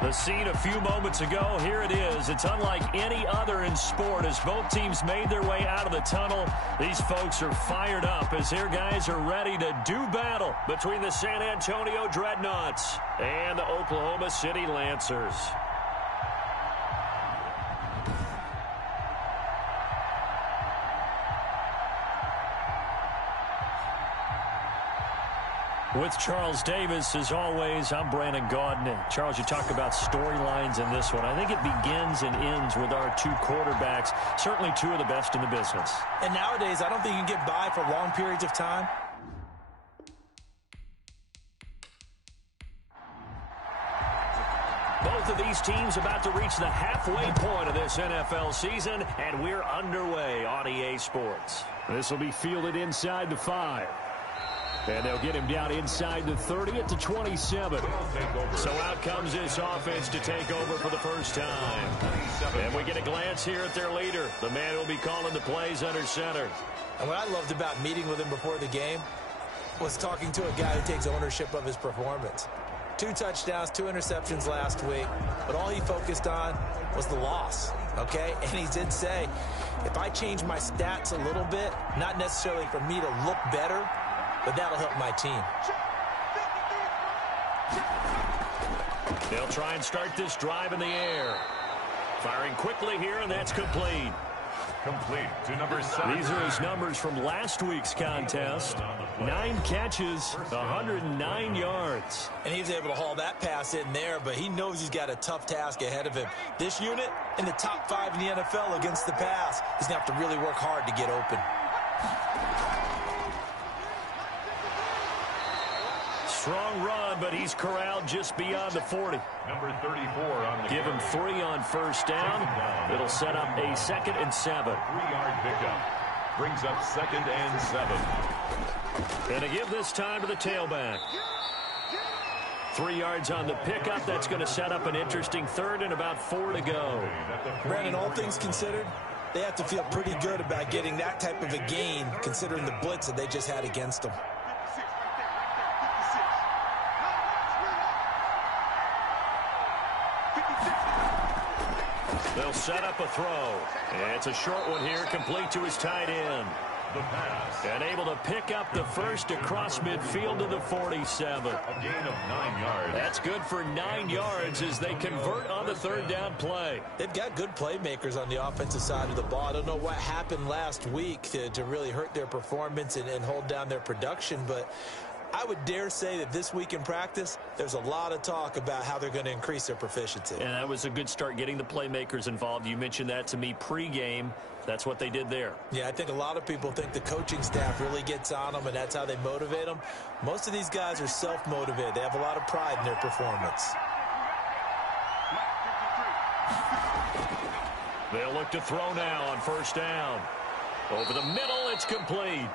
The scene a few moments ago, here it is. It's unlike any other in sport as both teams made their way out of the tunnel. These folks are fired up as their guys are ready to do battle between the San Antonio Dreadnoughts and the Oklahoma City Lancers. With Charles Davis, as always, I'm Brandon Gaudin. Charles, you talk about storylines in this one. I think it begins and ends with our two quarterbacks, certainly two of the best in the business. And nowadays, I don't think you can get by for long periods of time. Both of these teams about to reach the halfway point of this NFL season, and we're underway on EA Sports. This will be fielded inside the 5. And they'll get him down inside the 30 at the 27. So out comes this offense to take over for the first time. And we get a glance here at their leader, the man who will be calling the plays under center. And what I loved about meeting with him before the game was talking to a guy who takes ownership of his performance. 2 touchdowns, 2 interceptions last week, but all he focused on was the loss, okay? And he did say, if I change my stats a little bit, not necessarily for me to look better, but that'll help my team. They'll try and start this drive in the air. Firing quickly here, and that's complete. Complete to number 7. These are his numbers from last week's contest. 9 catches, 109 yards. And he was able to haul that pass in there, but he knows he's got a tough task ahead of him. This unit in the top 5 in the NFL against the pass. He's going to have to really work hard to get open. Strong run, but he's corralled just beyond the 40. Number 34 on the Give him 3 on first down. It'll set up a 2nd and 7. 3-yard pickup. Brings up 2nd and 7. And to give this time to the tailback. 3 yards on the pickup. That's going to set up an interesting 3rd and about 4 to go. Brandon, all things considered, they have to feel pretty good about getting that type of a gain considering the blitz that they just had against them. They'll set up a throw. And it's a short one here, complete to his tight end. The pass. And able to pick up the first across midfield to the 47. A gain of 9 yards. That's good for 9 yards as they convert on the 3rd down play. They've got good playmakers on the offensive side of the ball. I don't know what happened last week to really hurt their performance and hold down their production, but I would dare say that this week in practice, there's a lot of talk about how they're going to increase their proficiency. And that was a good start getting the playmakers involved. You mentioned that to me pregame. That's what they did there. Yeah, I think a lot of people think the coaching staff really gets on them, and that's how they motivate them. Most of these guys are self-motivated. They have a lot of pride in their performance. They'll look to throw now on first down. Over the middle, it's complete.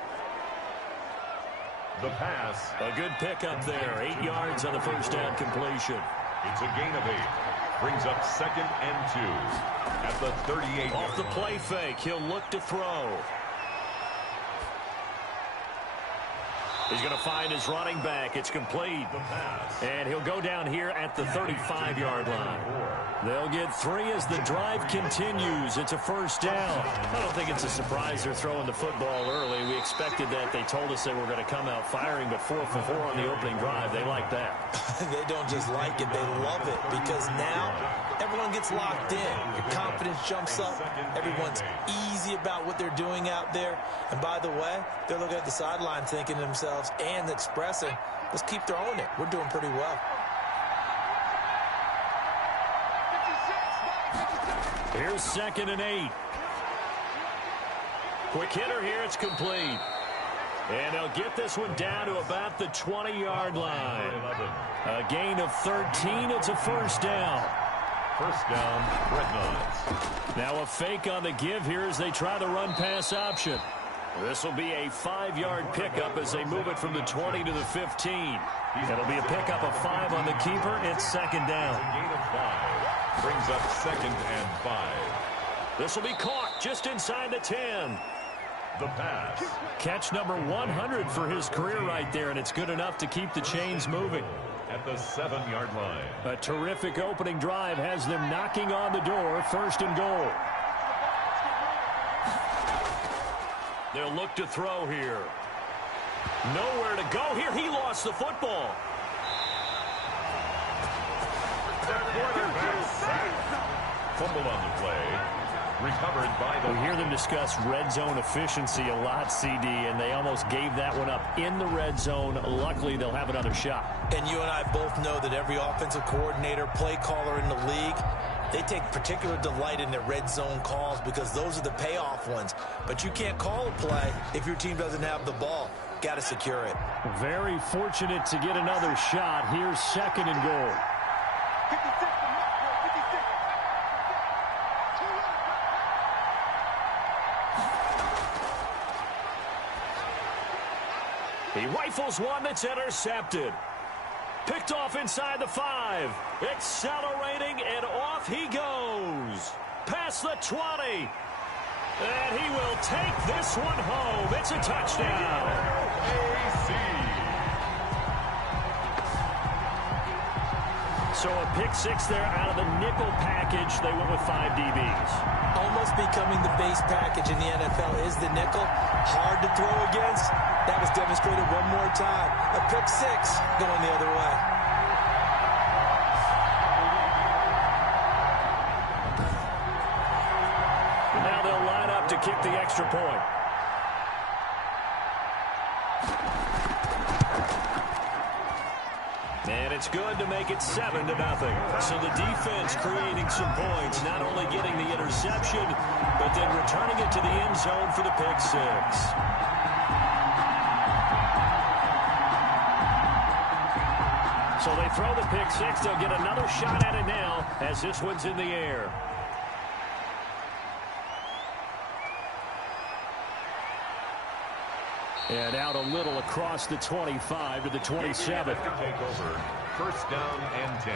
The pass. A good pickup there. 8 yards on the first down completion. It's a gain of 8. Brings up 2nd and 2 at the 38. Off the play fake, he'll look to throw. He's going to find his running back. It's complete. And he'll go down here at the 35-yard line. They'll get 3 as the drive continues. It's a first down. I don't think it's a surprise they're throwing the football early. We expected that. They told us they were going to come out firing, but 4 for 4 on the opening drive. They like that. They don't just like it. They love it because now everyone gets locked in. Your confidence jumps up. Everyone's easy about what they're doing out there. And by the way, they're looking at the sideline thinking to themselves and expressing, let's keep throwing it. We're doing pretty well. Here's 2nd and 8. Quick hitter here. It's complete. And they'll get this one down to about the 20-yard line. A gain of 13. It's a first down. First down, Dreadnoughts. Now a fake on the give here as they try the run-pass option. This will be a 5-yard pickup as they move it from the 20 to the 15. It'll be a pickup of 5 on the keeper. It's 2nd down. A gain of 5. Brings up 2nd and 5. This will be caught just inside the 10. The pass. Catch number 100 for his career right there, and it's good enough to keep the chains moving. at the 7-yard line. A terrific opening drive has them knocking on the door. 1st and goal. They'll look to throw here. Nowhere to go here. He lost the football. The quarterback sacked. Fumble on the play. Recovered by the... We hear them discuss red zone efficiency a lot, CD, and they almost gave that one up in the red zone. Luckily, they'll have another shot. And you and I both know that every offensive coordinator, play caller in the league, they take particular delight in their red zone calls because those are the payoff ones. But you can't call a play if your team doesn't have the ball. Got to secure it. Very fortunate to get another shot. Here's 2nd and goal. He rifles one that's intercepted. Picked off inside the 5. Accelerating, and off he goes. Past the 20. And he will take this one home. It's a touchdown. AC. So a pick 6 there out of the nickel package. They went with 5 DBs. Almost becoming the base package in the NFL is the nickel. Hard to throw against. That was demonstrated one more time. A pick 6 going the other way. Now they'll line up to kick the extra point. And it's good to make it 7-0. So the defense creating some points, not only getting the interception, but then returning it to the end zone for the pick 6. So they throw the pick 6. They'll get another shot at it now as this one's in the air. And out a little across the 25 to the 27. To take over. 1st down and 10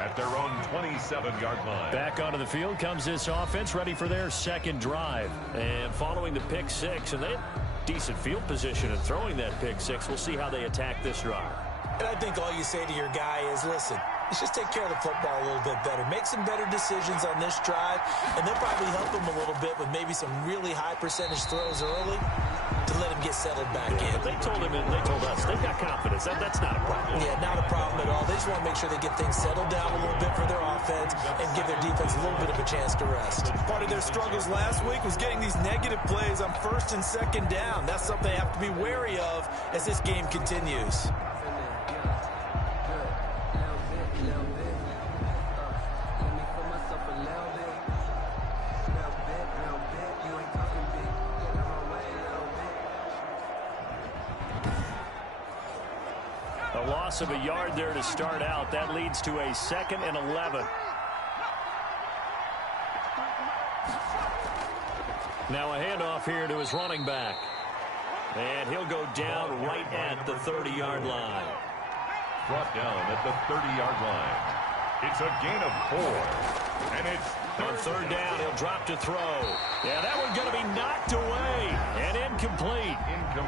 at their own 27-yard line. Back onto the field comes this offense, ready for their 2nd drive. And following the pick 6, and they have decent field position in throwing that pick 6. We'll see how they attack this drive. And I think all you say to your guy is, listen, let's just take care of the football a little bit better. Make some better decisions on this drive, and they'll probably help him a little bit with maybe some really high percentage throws early to let him get settled back in. But they told him and they told us they've got confidence. That's not a problem. Yeah, not a problem at all. They just want to make sure they get things settled down a little bit for their offense and give their defense a little bit of a chance to rest. Part of their struggles last week was getting these negative plays on 1st and 2nd down. That's something they have to be wary of as this game continues. A loss of a yard there to start out. That leads to a 2nd and 11. Now a handoff here to his running back. And he'll go down right at the 30-yard line. Brought down at the 30-yard line. It's a gain of 4. And it's on 3rd down, he'll drop to throw. Yeah, that one's going to be knocked away and incomplete.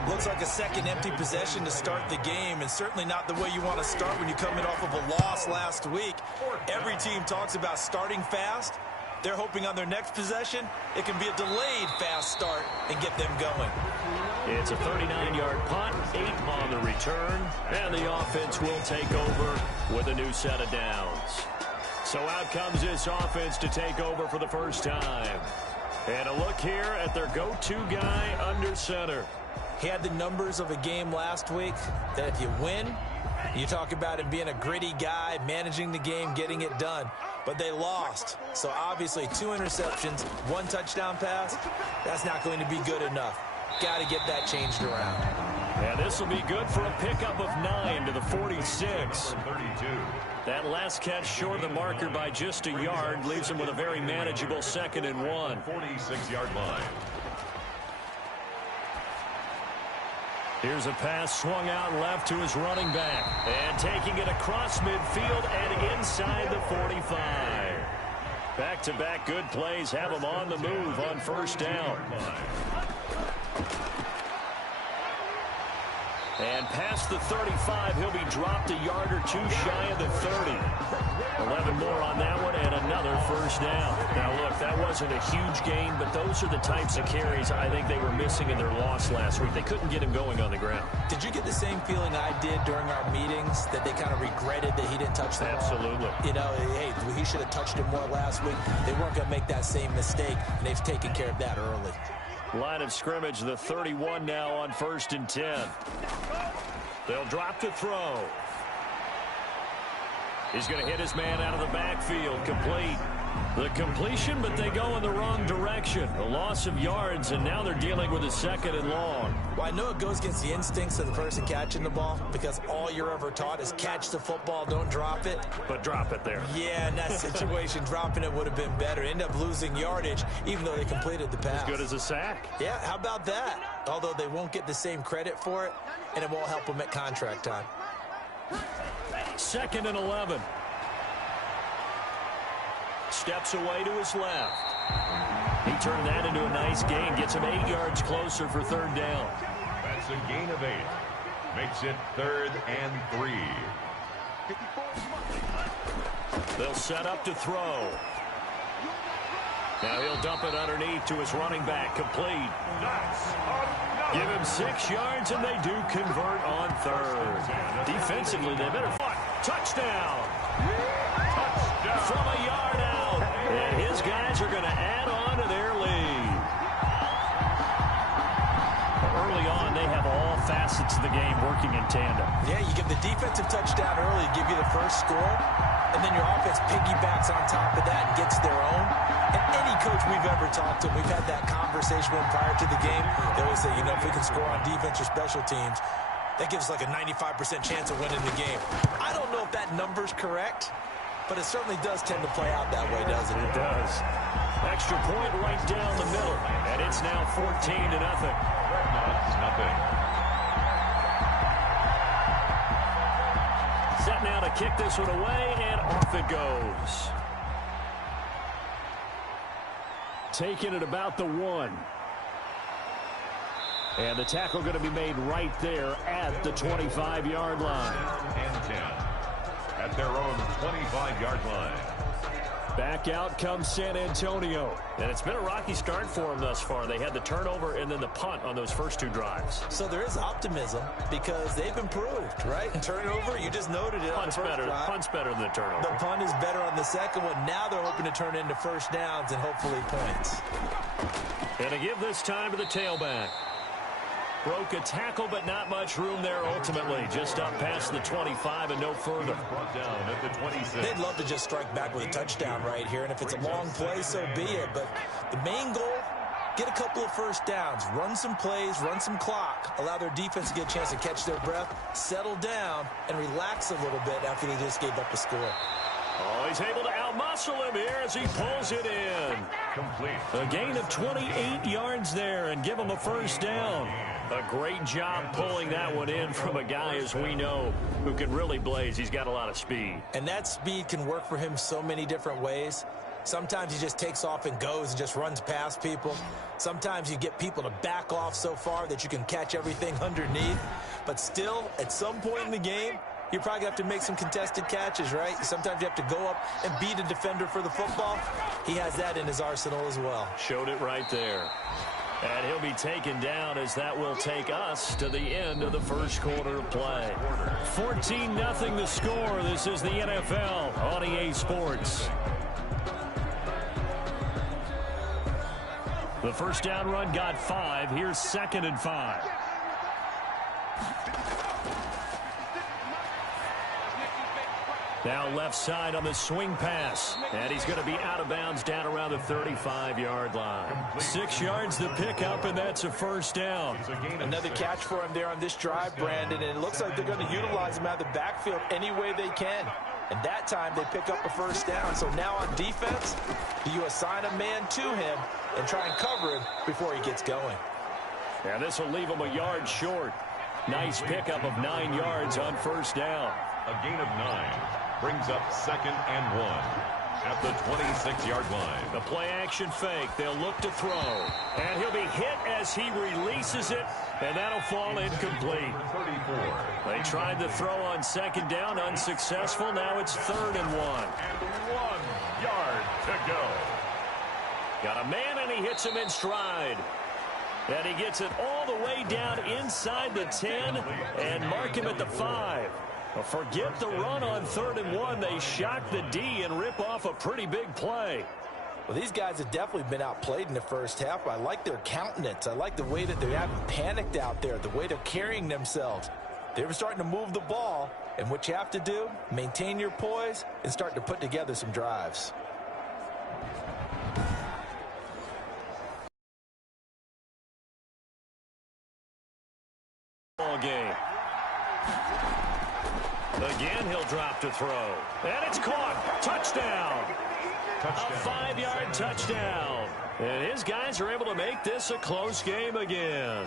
Looks like a 2nd empty possession to start the game, and certainly not the way you want to start when you come in off of a loss last week. Every team talks about starting fast. They're hoping on their next possession, it can be a delayed fast start and get them going. It's a 39-yard punt, 8 on the return, and the offense will take over with a new set of downs. So out comes this offense to take over for the first time. And a look here at their go-to guy under center. He had the numbers of a game last week that if you win, you talk about him being a gritty guy, managing the game, getting it done. But they lost. So obviously 2 interceptions, 1 touchdown pass, that's not going to be good enough. Got to get that changed around. And this will be good for a pickup of 9 to the 46. 32. That last catch short of the marker by just a yard leaves him with a very manageable 2nd and 1. 46-yard line. Here's a pass swung out left to his running back. And taking it across midfield and inside the 45. Back-to-back good plays have him on the move on 1st down. And past the 35, he'll be dropped a yard or two shy of the 30. 11 more on that one and another first down. Now, look, that wasn't a huge gain, but those are the types of carries I think they were missing in their loss last week. They couldn't get him going on the ground. Did you get the same feeling I did during our meetings, that they kind of regretted that he didn't touch the ball? Absolutely. You know, hey, he should have touched it more last week. They weren't going to make that same mistake, and they've taken care of that early. Line of scrimmage, the 31 now on 1st and 10. They'll drop to throw. He's going to hit his man out of the backfield. Complete. The completion, but they go in the wrong direction. A loss of yards, and now they're dealing with a 2nd and long. Well, I know it goes against the instincts of the person catching the ball, because all you're ever taught is catch the football, don't drop it. But drop it there. Yeah, in that situation, dropping it would have been better. End up losing yardage, even though they completed the pass. As good as a sack. Yeah, how about that? Although they won't get the same credit for it, and it won't help them at contract time. 2nd and 11. Steps away to his left. He turned that into a nice gain. Gets him 8 yards closer for 3rd down. That's a gain of 8. Makes it 3rd and 3. They'll set up to throw. Now he'll dump it underneath to his running back. Complete. Give him 6 yards, and they do convert on 3rd. Defensively, they better fight. Touchdown. From a yard out. And his guys are going to add on to their lead. Early on, they have all facets of the game working in tandem. Yeah, you give the defensive touchdown early, give you the first score, and then your offense piggybacks on top of that and gets their own. And any coach we've ever talked to, we've had that conversation with prior to the game. They always say, you know, if we can score on defense or special teams, that gives us like a 95% chance of winning the game. I don't know if that number's correct, but it certainly does tend to play out that way, doesn't it? It does. Extra point right down the middle, and it's now 14-0. Dreadnoughts, nothing. Set now to kick this one away, and off it goes. Taking it about the 1. And the tackle going to be made right there at the 25-yard line. And 10. At their own 25-yard line. Back out comes San Antonio. And it's been a rocky start for them thus far. They had the turnover and then the punt on those first 2 drives. So there is optimism because they've improved, right? Turnover, you just noted it. Punt's better than the turnover. The punt is better on the second one. Now they're hoping to turn into first downs and hopefully points. And to give this time to the tailback. Broke a tackle, but not much room there ultimately. Just up past the 25 and no further. Brought down at the 26. They'd love to just strike back with a touchdown right here, and if it's a long play, so be it. But the main goal, get a couple of first downs, run some plays, run some clock, allow their defense to get a chance to catch their breath, settle down, and relax a little bit after they just gave up a score. Oh, he's able to outmuscle him here as he pulls it in. Complete. A gain of 28 yards there and give him a first down. A great job pulling that one in from a guy, as we know, who can really blaze. He's got a lot of speed. And that speed can work for him so many different ways. Sometimes he just takes off and goes and just runs past people. Sometimes you get people to back off so far that you can catch everything underneath. But still, at some point in the game, you probably have to make some contested catches, right? Sometimes you have to go up and beat a defender for the football. He has that in his arsenal as well. Showed it right there. And he'll be taken down as that will take us to the end of the first quarter of play. 14-0 the score. This is the NFL on EA Sports. The first down run got 5. Here's 2nd and 5. Now left side on the swing pass. And he's going to be out of bounds down around the 35-yard line. 6 yards the pickup, and that's a first down. Another catch for him there on this drive, Brandon, and it looks like they're going to utilize him out of the backfield any way they can. And that time they pick up a first down. So now on defense, do you assign a man to him and try and cover him before he gets going? And this will leave him a yard short. Nice pickup of 9 yards on first down. A gain of 9 brings up 2nd and 1. at the 26-yard line. The play action fake. They'll look to throw. And he'll be hit as he releases it, and that'll fall incomplete. 34. They tried to throw on second down, unsuccessful. Now it's 3rd and 1. And 1 yard to go. Got a man, and he hits him in stride. And he gets it all the way down inside the 10 and mark him at the 5. Well, forget the run on 3rd and 1. They shock the D and rip off a pretty big play. Well, these guys have definitely been outplayed in the first half. I like their countenance. I like the way that they haven't panicked out there, the way they're carrying themselves. They were starting to move the ball, and what you have to do, maintain your poise and start to put together some drives. Ball game. Again, he'll drop to throw. And it's caught. Touchdown. A 5-yard touchdown. And his guys are able to make this a close game again.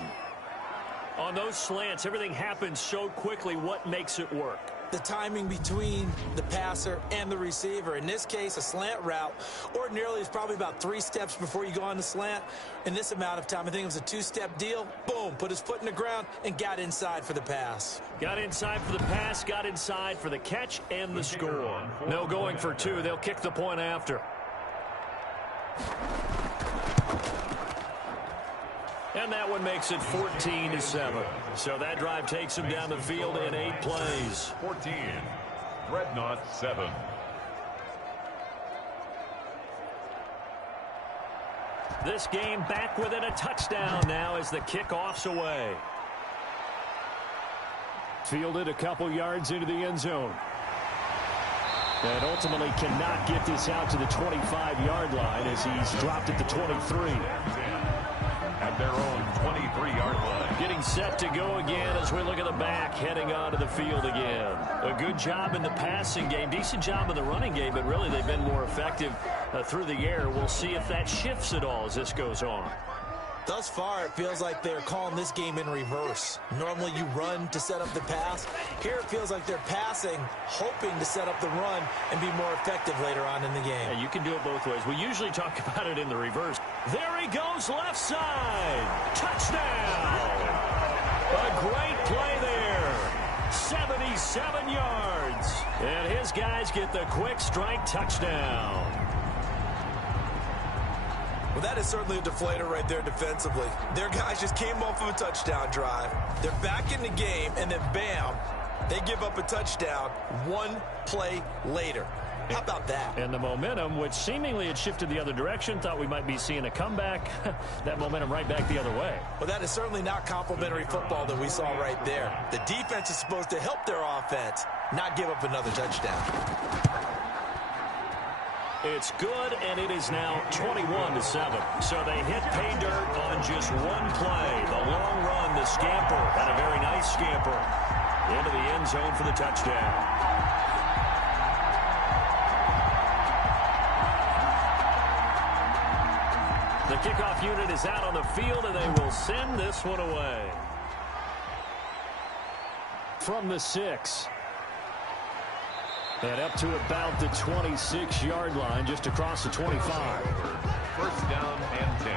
On those slants, everything happens so quickly. What makes it work? The timing between the passer and the receiver. In this case, a slant route ordinarily is probably about 3 steps before you go on the slant. In this amount of time, I think it was a 2-step deal. Boom, put his foot in the ground and got inside for the pass. Got inside for the pass, got inside for the catch and the score. No going for 2. They'll kick the point after. And that one makes it 14-7. So that drive takes him down the field in 8 plays. 14. Dreadnoughts 7. This game back within a touchdown now as the kickoff's away. Fielded a couple yards into the end zone. And ultimately cannot get this out to the 25-yard line as he's dropped at the 23. At their own 23-yard line. Getting set to go again as we look at the back, heading onto the field again. A good job in the passing game, decent job in the running game, but really they've been more effective through the air. We'll see if that shifts at all as this goes on. Thus far, it feels like they're calling this game in reverse. Normally you run to set up the pass. Here it feels like they're passing, hoping to set up the run and be more effective later on in the game. Yeah, you can do it both ways. We usually talk about it in the reverse. There he goes, left side. Touchdown. A great play there. 77 yards. And his guys get the quick strike touchdown. Well, that is certainly a deflator right there defensively. Their guys just came off of a touchdown drive. They're back in the game, and then bam, they give up a touchdown 1 play later. How about that? And the momentum, which seemingly had shifted the other direction, thought we might be seeing a comeback. That momentum right back the other way. Well, that is certainly not complimentary football that we saw right there. The defense is supposed to help their offense, not give up another touchdown. It's good, and it is now 21-7. So they hit pay dirt on just 1 play. The long run, the scamper, and a very nice scamper into the end zone for the touchdown. The kickoff unit is out on the field, and they will send this one away. From the 6. And up to about the 26-yard line, just across the 25. First down and 10.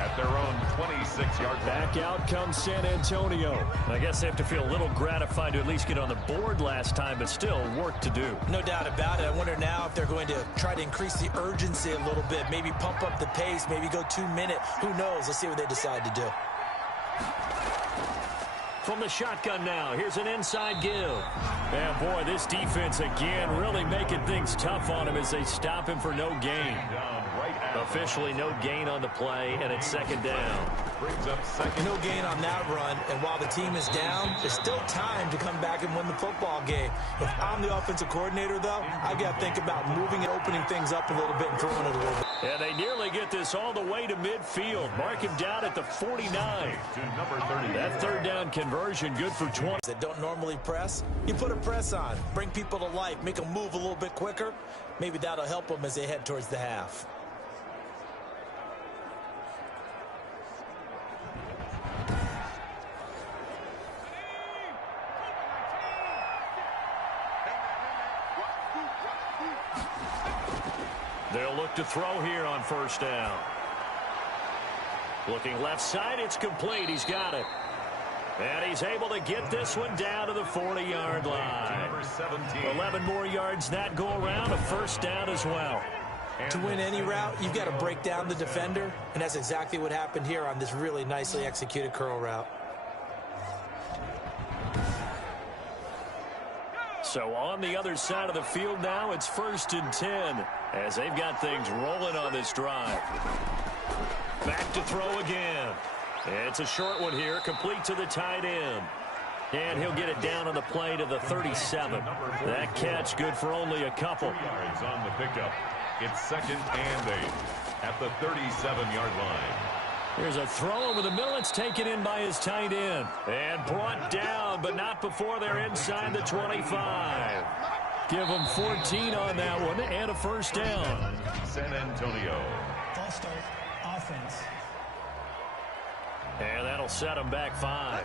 At their own 26-yard line. Back out comes San Antonio. I guess they have to feel a little gratified to at least get on the board last time, but still work to do. No doubt about it. I wonder now if they're going to try to increase the urgency a little bit, maybe pump up the pace, maybe go 2-minute. Who knows? Let's see what they decide to do. From the shotgun now, here's an inside give. And boy, this defense again really making things tough on him as they stop him for no gain. Officially no gain on the play, and it's second down. Brings up second. No gain on that run, and while the team is down, there's still time to come back and win the football game. If I'm the offensive coordinator, though, I got to think about moving and opening things up a little bit and throwing it a little bit. And they nearly get this all the way to midfield. Mark him down at the 49. To number 30. That third down conversion good for 20. That don't normally press, you put a press on, bring people to life, make them move a little bit quicker. Maybe that'll help them as they head towards the half. They'll look to throw here on first down. Looking left side, it's complete. He's got it. And he's able to get this one down to the 40-yard line. 11 more yards that go around, a first down as well. To win any route, you've got to break down the defender, and that's exactly what happened here on this really nicely executed curl route. So on the other side of the field now, it's 1st and 10 as they've got things rolling on this drive. Back to throw again. It's a short one here, complete to the tight end. And he'll get it down on the play to the 37. That catch good for only a couple. 2 yards on the pickup. It's 2nd and 8 at the 37-yard line. Here's a throw over the middle. It's taken in by his tight end. And brought down, but not before they're inside the 25. Give them 14 on that one and a first down. San Antonio. False start, offense. And that'll set them back 5.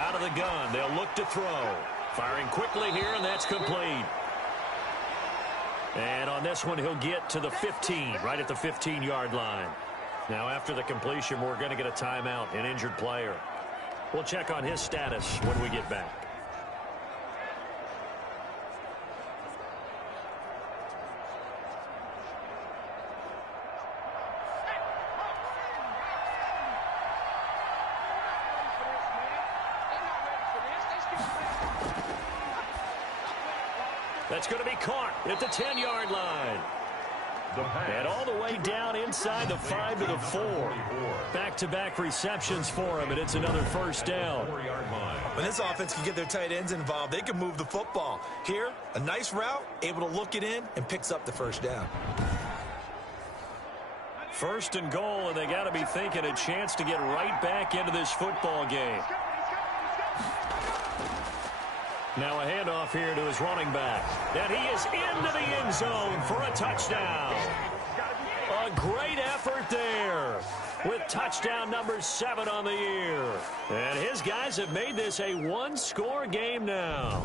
Out of the gun, they'll look to throw. Firing quickly here, and that's complete. And on this one, he'll get to the 15, right at the 15-yard line. Now, after the completion, we're going to get a timeout, an injured player. We'll check on his status when we get back. That's going to be caught at the 10-yard line. And all the way down inside the 5 to the 4. Back-to-back receptions for him, and it's another first down. When this offense can get their tight ends involved, they can move the football. Here, a nice route, able to look it in, and picks up the first down. 1st and goal, and they got to be thinking a chance to get right back into this football game. Now a handoff here to his running back. And he is into the end zone for a touchdown. A great effort there with touchdown number 7 on the year. And his guys have made this a one-score game now.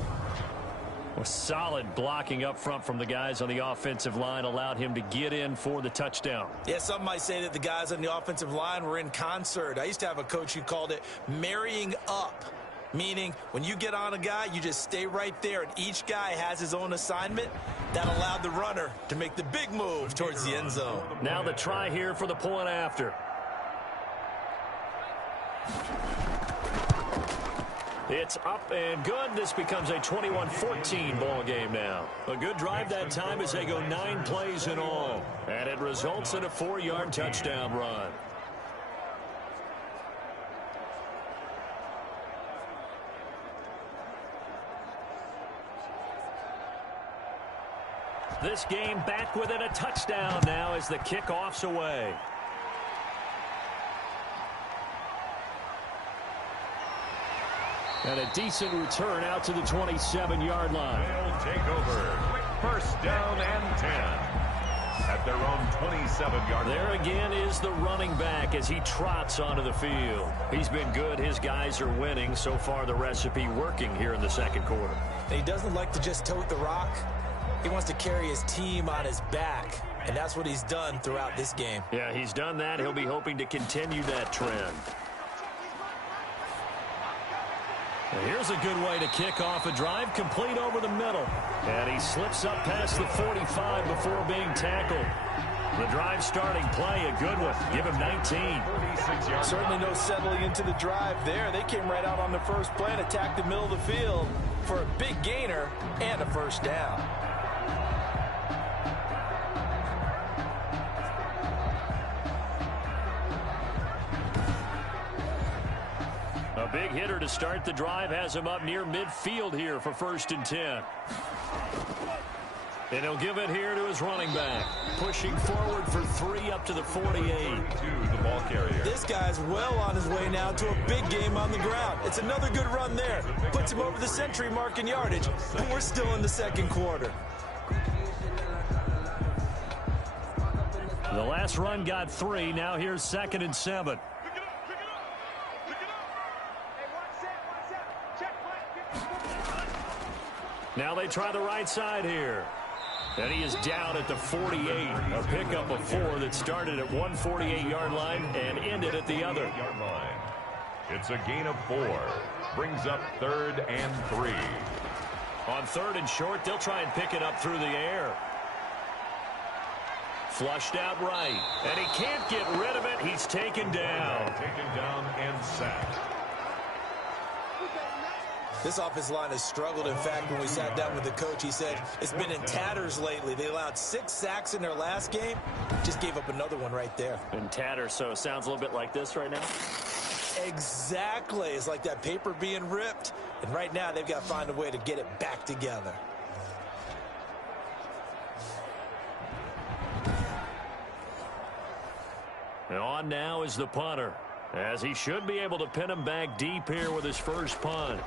A solid blocking up front from the guys on the offensive line allowed him to get in for the touchdown. Yeah, some might say that the guys on the offensive line were in concert. I used to have a coach who called it marrying up. Meaning, when you get on a guy, you just stay right there, and each guy has his own assignment. That allowed the runner to make the big move towards the end zone. Now the try here for the point after. It's up and good. This becomes a 21-14 ball game now. A good drive that time as they go 9 plays in all. And it results in a 4-yard touchdown run. This game back within a touchdown now as the kickoff's away. And a decent return out to the 27-yard line. They'll take over. 1st down and 10 at their own 27-yard line. There again is the running back as he trots onto the field. He's been good. His guys are winning. So far, the recipe working here in the second quarter. And he doesn't like to just tote the rock. He wants to carry his team on his back, and that's what he's done throughout this game. Yeah, he's done that. He'll be hoping to continue that trend. And here's a good way to kick off a drive, complete over the middle. And he slips up past the 45 before being tackled. The drive starting play, a good one. Give him 19. Certainly no settling into the drive there. They came right out on the first play and attacked the middle of the field for a big gainer and a first down. A big hitter to start the drive has him up near midfield here for 1st and 10. And he'll give it here to his running back. Pushing forward for 3 up to the 48. To the ball carrier. This guy's well on his way now to a big game on the ground. It's another good run there. Puts him over the century mark in yardage. But we're still in the second quarter. The last run got 3. Now here's 2nd and 7. Now they try the right side here. And he is down at the 48. A pickup of 4 that started at one 48-yard line and ended at the other. It's a gain of 4. Brings up 3rd and 3. On 3rd and short, they'll try and pick it up through the air. Flushed out right. And he can't get rid of it. He's taken down. Taken down and sacked. This offensive line has struggled. In fact, when we sat down with the coach, he said it's been in tatters lately. They allowed 6 sacks in their last game. Just gave up another one right there. In tatters, so it sounds a little bit like this right now? Exactly. It's like that paper being ripped. And right now, they've got to find a way to get it back together. And on now is the punter, as he should be able to pin him back deep here with his first punt.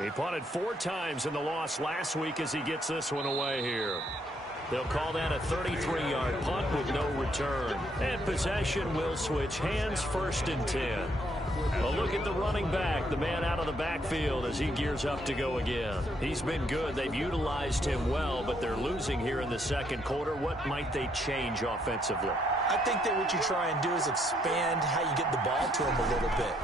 He punted 4 times in the loss last week as he gets this one away here. They'll call that a 33-yard punt with no return. And possession will switch hands, 1st and 10. A look at the running back, the man out of the backfield as he gears up to go again. He's been good. They've utilized him well, but they're losing here in the second quarter. What might they change offensively? I think that what you try and do is expand how you get the ball to him a little bit.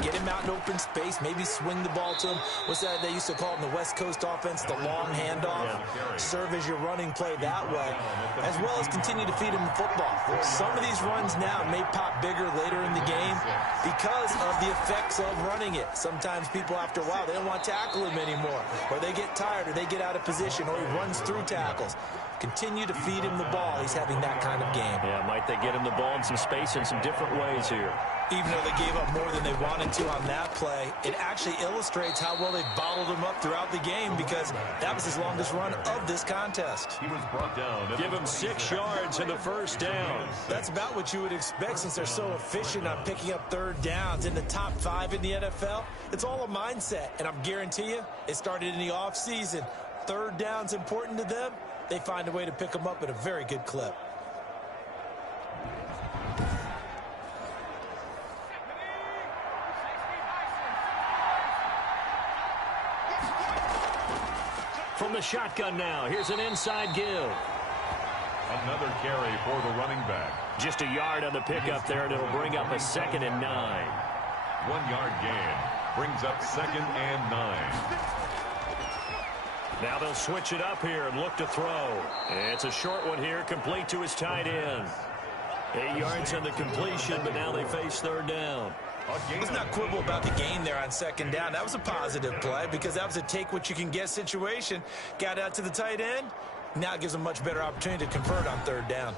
Get him out in open space, maybe swing the ball to him. What's that they used to call it in the West Coast offense, the long handoff? Serve as your running play that way, as well as continue to feed him the football. Some of these runs now may pop bigger later in the game because of the effects of running it. Sometimes people, after a while, they don't want to tackle him anymore, or they get tired, or they get out of position, or he runs through tackles. Continue to feed him the ball. He's having that kind of game. Yeah, might they get him the ball in some space in some different ways here? Even though they gave up more than they wanted to on that play, it actually illustrates how well they bottled him up throughout the game because that was his longest run of this contest. He was brought down. Give him 6 yards and the first down. That's about what you would expect since they're so efficient on picking up 3rd downs in the top 5 in the NFL. It's all a mindset, and I'm guarantee you it started in the offseason. 3rd down's important to them. They find a way to pick them up at a very good clip. From the shotgun now, here's an inside give. Another carry for the running back. Just a yard on the pickup there, and it'll bring up a 2nd and 9. 1-yard gain. Brings up 2nd and 9. Now they'll switch it up here and look to throw. It's a short one here, complete to his tight end. 8 yards on the completion, but now they face 3rd down. Let's not quibble about the gain there on 2nd down. That was a positive play because that was a take-what-you-can-get situation. Got out to the tight end. Now it gives them a much better opportunity to convert on 3rd down.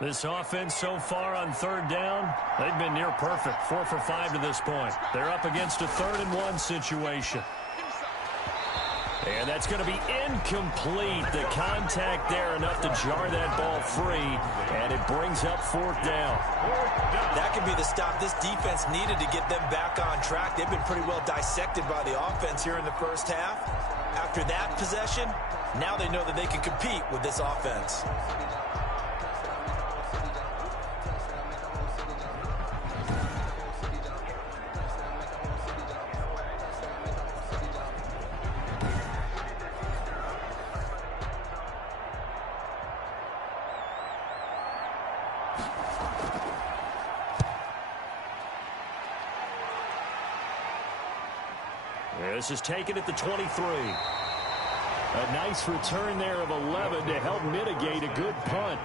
This offense so far on 3rd down, they've been near perfect. 4 for 5 to this point. They're up against a 3rd and 1 situation. And that's going to be incomplete. The contact there enough to jar that ball free, and it brings up 4th down. That could be the stop this defense needed to get them back on track. They've been pretty well dissected by the offense here in the first half. After that possession, now they know that they can compete with this offense. This is taken at the 23. A nice return there of 11 to help mitigate a good punt.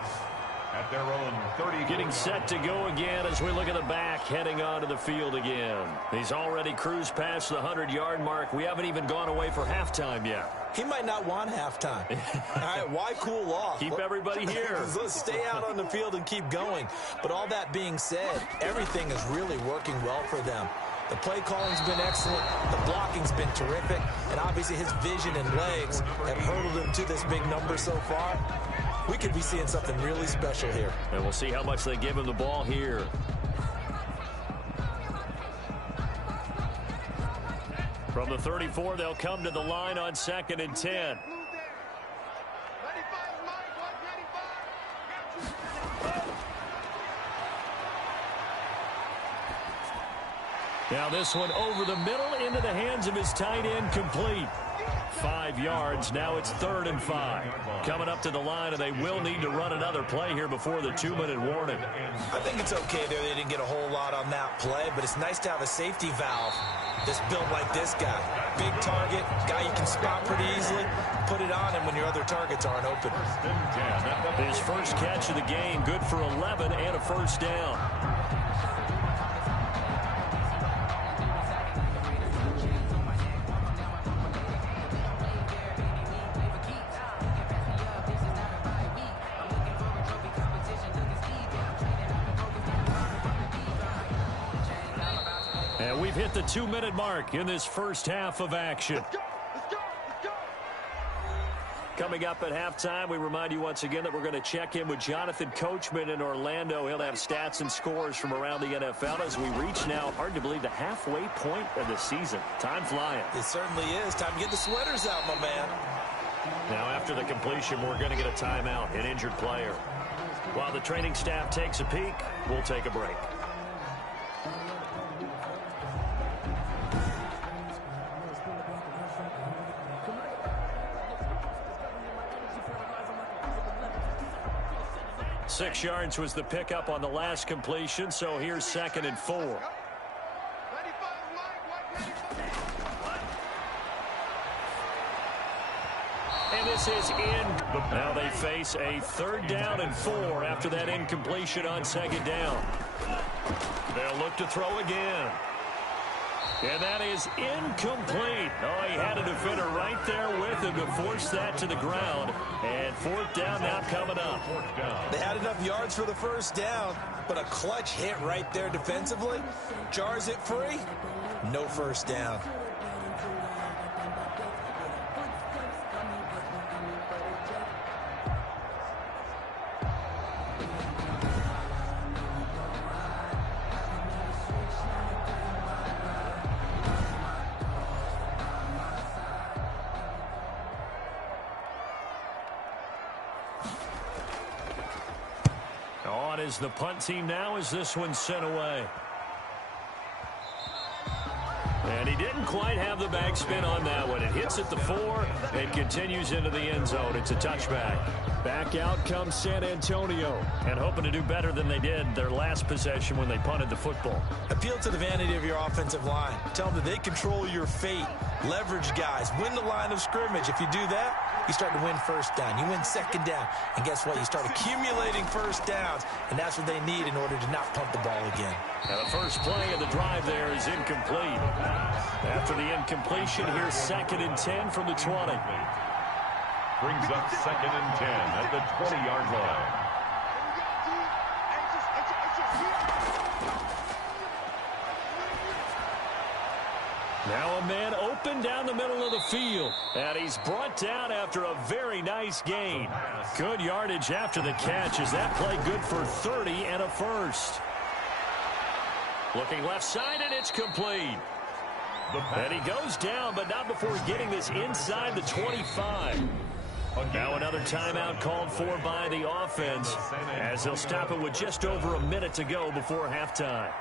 At their own 30. Getting set to go again as we look at the back, heading onto the field again. He's already cruised past the 100-yard mark. We haven't even gone away for halftime yet. He might not want halftime. All right, why cool off? Keep everybody here. Let's stay out on the field and keep going. But all that being said, everything is really working well for them. The play calling's been excellent. The blocking's been terrific. And obviously his vision and legs have hurdled him to this big number so far. We could be seeing something really special here. And we'll see how much they give him the ball here. From the 34, they'll come to the line on 2nd and 10. Now this one over the middle into the hands of his tight end, complete. 5 yards. Now it's 3rd and 5. Coming up to the line, and they will need to run another play here before the 2-minute warning. I think it's okay there. They didn't get a whole lot on that play, but it's nice to have a safety valve that's built like this guy. Big target, guy you can spot pretty easily. Put it on him when your other targets aren't open. His first catch of the game, good for 11 and a first down. And we've hit the 2-minute mark in this first half of action. Let's go. Coming up at halftime, we remind you once again that we're going to check in with Jonathan Coachman in Orlando. He'll have stats and scores from around the NFL as we reach now, hard to believe, the halfway point of the season. Time flying. It certainly is. Time to get the sweaters out, my man. Now, after the completion, we're going to get a timeout, an injured player. While the training staff takes a peek, we'll take a break. Six yards was the pickup on the last completion, so here's 2nd and 4. And this is in. Now they face a 3rd down and 4 after that incompletion on 2nd down. They'll look to throw again. And that is incomplete. Oh, he had a defender right there with him to force that to the ground. And 4th down now coming up. They had enough yards for the first down, but a clutch hit right there defensively. Jars it free. No first down. On is the punt team now as this one's sent away. And he didn't quite have the backspin on that one. It hits at the 4 and continues into the end zone. It's a touchback. Back out comes San Antonio, and hoping to do better than they did their last possession when they punted the football. Appeal to the vanity of your offensive line. Tell them that they control your fate. Leverage guys. Win the line of scrimmage. If you do that, you start to win first down. You win 2nd down. And guess what? You start accumulating first downs. And that's what they need in order to not punt the ball again. And the first play of the drive there is incomplete. After the incompletion, here's 2nd and 10 from the 20. Brings up 2nd and 10 at the 20-yard line. Now a man open down the middle of the field. And he's brought down after a very nice gain. Good yardage after the catch. Is that play good for 30 and a first? Looking left side, and it's complete. And he goes down, but not before getting this inside the 25. Now another timeout called for by the offense as they'll stop it with just over a minute to go before halftime.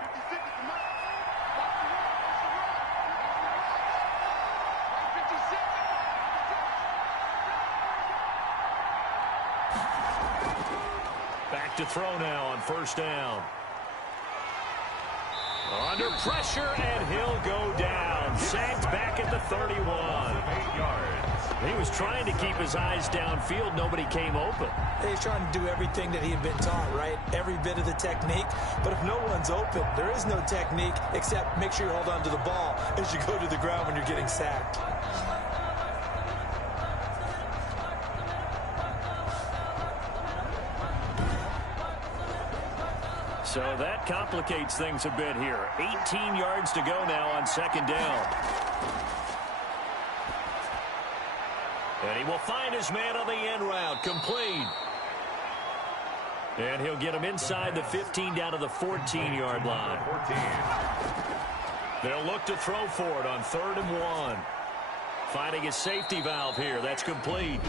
Back to throw now on first down. Under pressure, and he'll go down. Sacked back at the 31. 8 yards. He was trying to keep his eyes downfield. Nobody came open. He's trying to do everything that he had been taught, right? Every bit of the technique. But if no one's open, there is no technique except make sure you hold on to the ball as you go to the ground when you're getting sacked. So that complicates things a bit here. 18 yards to go now on 2nd down. And he will find his man on the end route. Complete. And he'll get him inside the 15 down to the 14-yard line. 14. They'll look to throw for it on 3rd and 1. Finding his safety valve here. That's complete.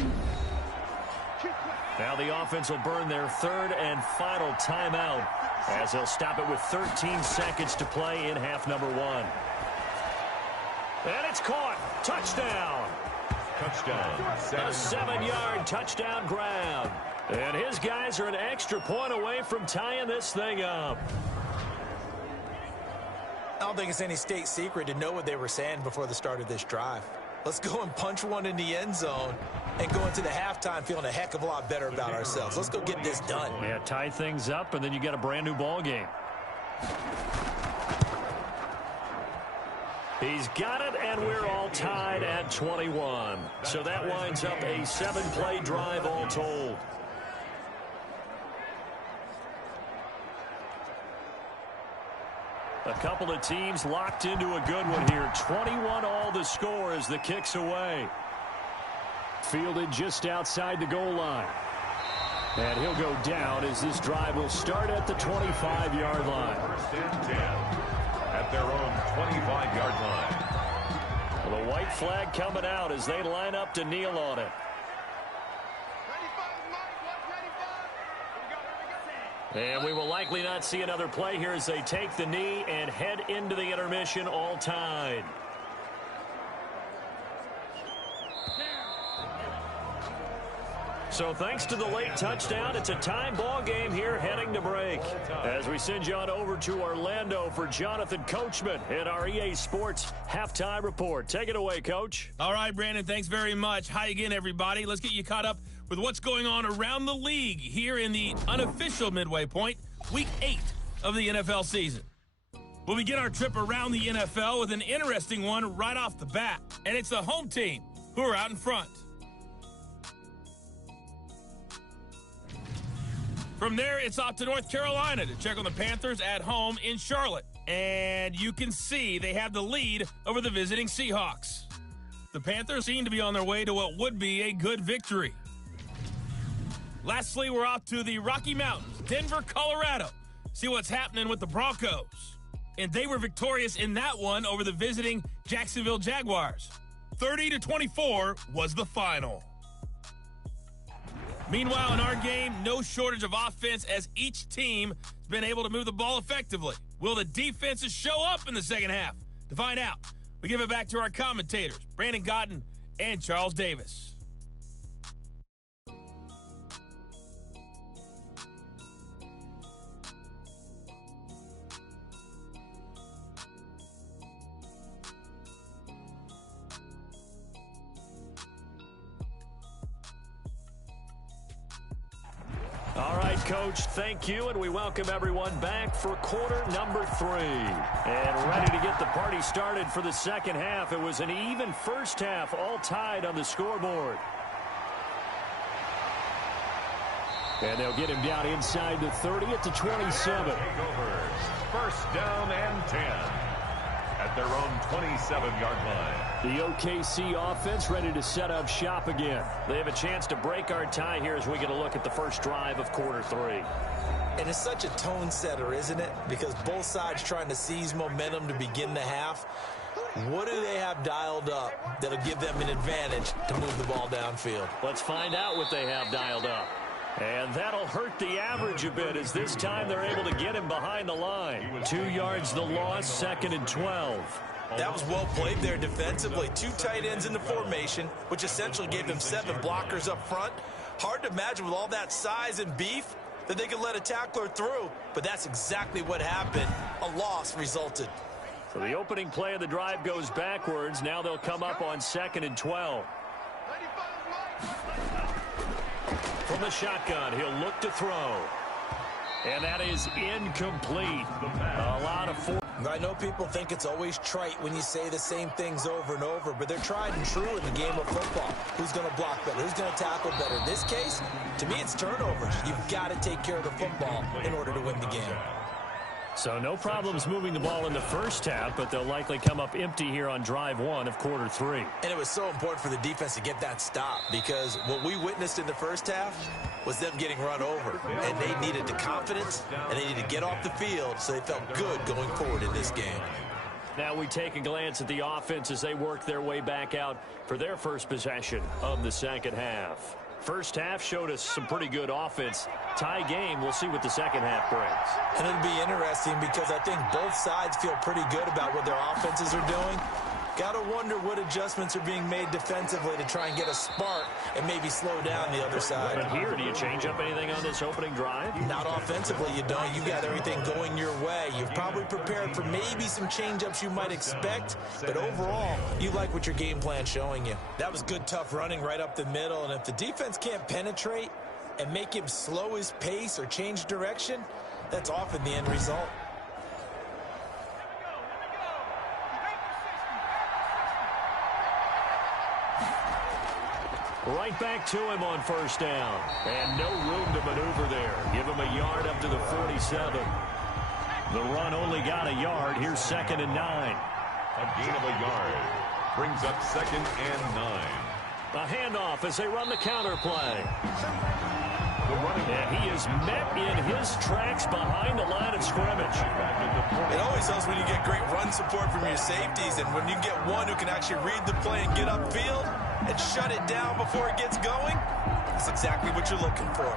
Now the offense will burn their 3rd and final timeout as they'll stop it with 13 seconds to play in half number 1. And it's caught. Touchdown. Touchdown. A 7-yard touchdown grab. And his guys are an extra point away from tying this thing up. I don't think it's any state secret to know what they were saying before the start of this drive. Let's go and punch one in the end zone and go into the halftime feeling a heck of a lot better about ourselves. Let's go get this done. Yeah, tie things up, and then you get a brand-new ball game. He's got it, and we're all tied at 21. So that winds up a 7-play drive all told. A couple of teams locked into a good one here. 21 all the score as the kick's away. Fielded just outside the goal line. And he'll go down as this drive will start at the 25-yard line. First and 10 at their own 25-yard line. Well, the white flag coming out as they line up to kneel on it. And we will likely not see another play here as they take the knee and head into the intermission all tied. So thanks to the late touchdown, it's a time ball game here heading to break. As we send you on over to Orlando for Jonathan Coachman in our EA Sports Halftime Report. Take it away, Coach. All right, Brandon, thanks very much. Hi again, everybody. Let's get you caught up with what's going on around the league here in the unofficial midway point, Week 8 of the NFL season. We'll begin our trip around the NFL with an interesting one right off the bat, and it's the home team who are out in front. From there, it's off to North Carolina to check on the Panthers at home in Charlotte. And you can see they have the lead over the visiting Seahawks. The Panthers seem to be on their way to what would be a good victory. Lastly, we're off to the Rocky Mountains, Denver, Colorado. See what's happening with the Broncos. And they were victorious in that one over the visiting Jacksonville Jaguars. 30-24 was the final. Meanwhile, in our game, no shortage of offense as each team has been able to move the ball effectively. Will the defenses show up in the second half? To find out, we give it back to our commentators, Brandon Godden and Charles Davis. All right, Coach, thank you, and we welcome everyone back for quarter number 3. And ready to get the party started for the second half. It was an even first half, all tied on the scoreboard. And they'll get him down inside the 30 at the 27. First down and 10 at their own 27-yard line. The OKC offense ready to set up shop again. They have a chance to break our tie here as we get a look at the first drive of quarter 3. And it's such a tone setter, isn't it? Because both sides trying to seize momentum to begin the half. What do they have dialed up that'll give them an advantage to move the ball downfield? Let's find out what they have dialed up. And that'll hurt the average a bit as this time they're able to get him behind the line. 2 yards the loss, 2nd and 12. That was well played there defensively. 2 tight ends in the formation, which essentially gave them 7 blockers up front. Hard to imagine with all that size and beef that they could let a tackler through, but that's exactly what happened. A loss resulted. So the opening play of the drive goes backwards. Now they'll come up on 2nd and 12. From the shotgun, he'll look to throw. And that is incomplete. A lot of four. I know people think it's always trite when you say the same things over and over, but they're tried and true in the game of football. Who's going to block better? Who's going to tackle better? In this case, to me, it's turnovers. You've got to take care of the football in order to win the game. So no problems moving the ball in the first half, but they'll likely come up empty here on drive 1 of quarter 3. And it was so important for the defense to get that stop because what we witnessed in the first half was them getting run over. And they needed the confidence, and they needed to get off the field so they felt good going forward in this game. Now we take a glance at the offense as they work their way back out for their first possession of the second half. First half showed us some pretty good offense. Tie game, we'll see what the second half brings. And it'll be interesting because I think both sides feel pretty good about what their offenses are doing. Got to wonder what adjustments are being made defensively to try and get a spark and maybe slow down the other side. But here, do you change up anything on this opening drive? Not offensively, you don't. You got everything going your way. You've probably prepared for maybe some change-ups you might expect, but overall, you like what your game plan's showing you. That was good, tough running right up the middle, and if the defense can't penetrate and make him slow his pace or change direction, that's often the end result. Right back to him on first down. And no room to maneuver there. Give him a yard up to the 47. The run only got a yard. Here's 2nd and 9. A gain of a yard. Brings up 2nd and 9. A handoff as they run the counter play. And he is met in his tracks behind the line of scrimmage. It always helps when you get great run support from your safeties, and when you get one who can actually read the play and get upfield and shut it down before it gets going, that's exactly what you're looking for.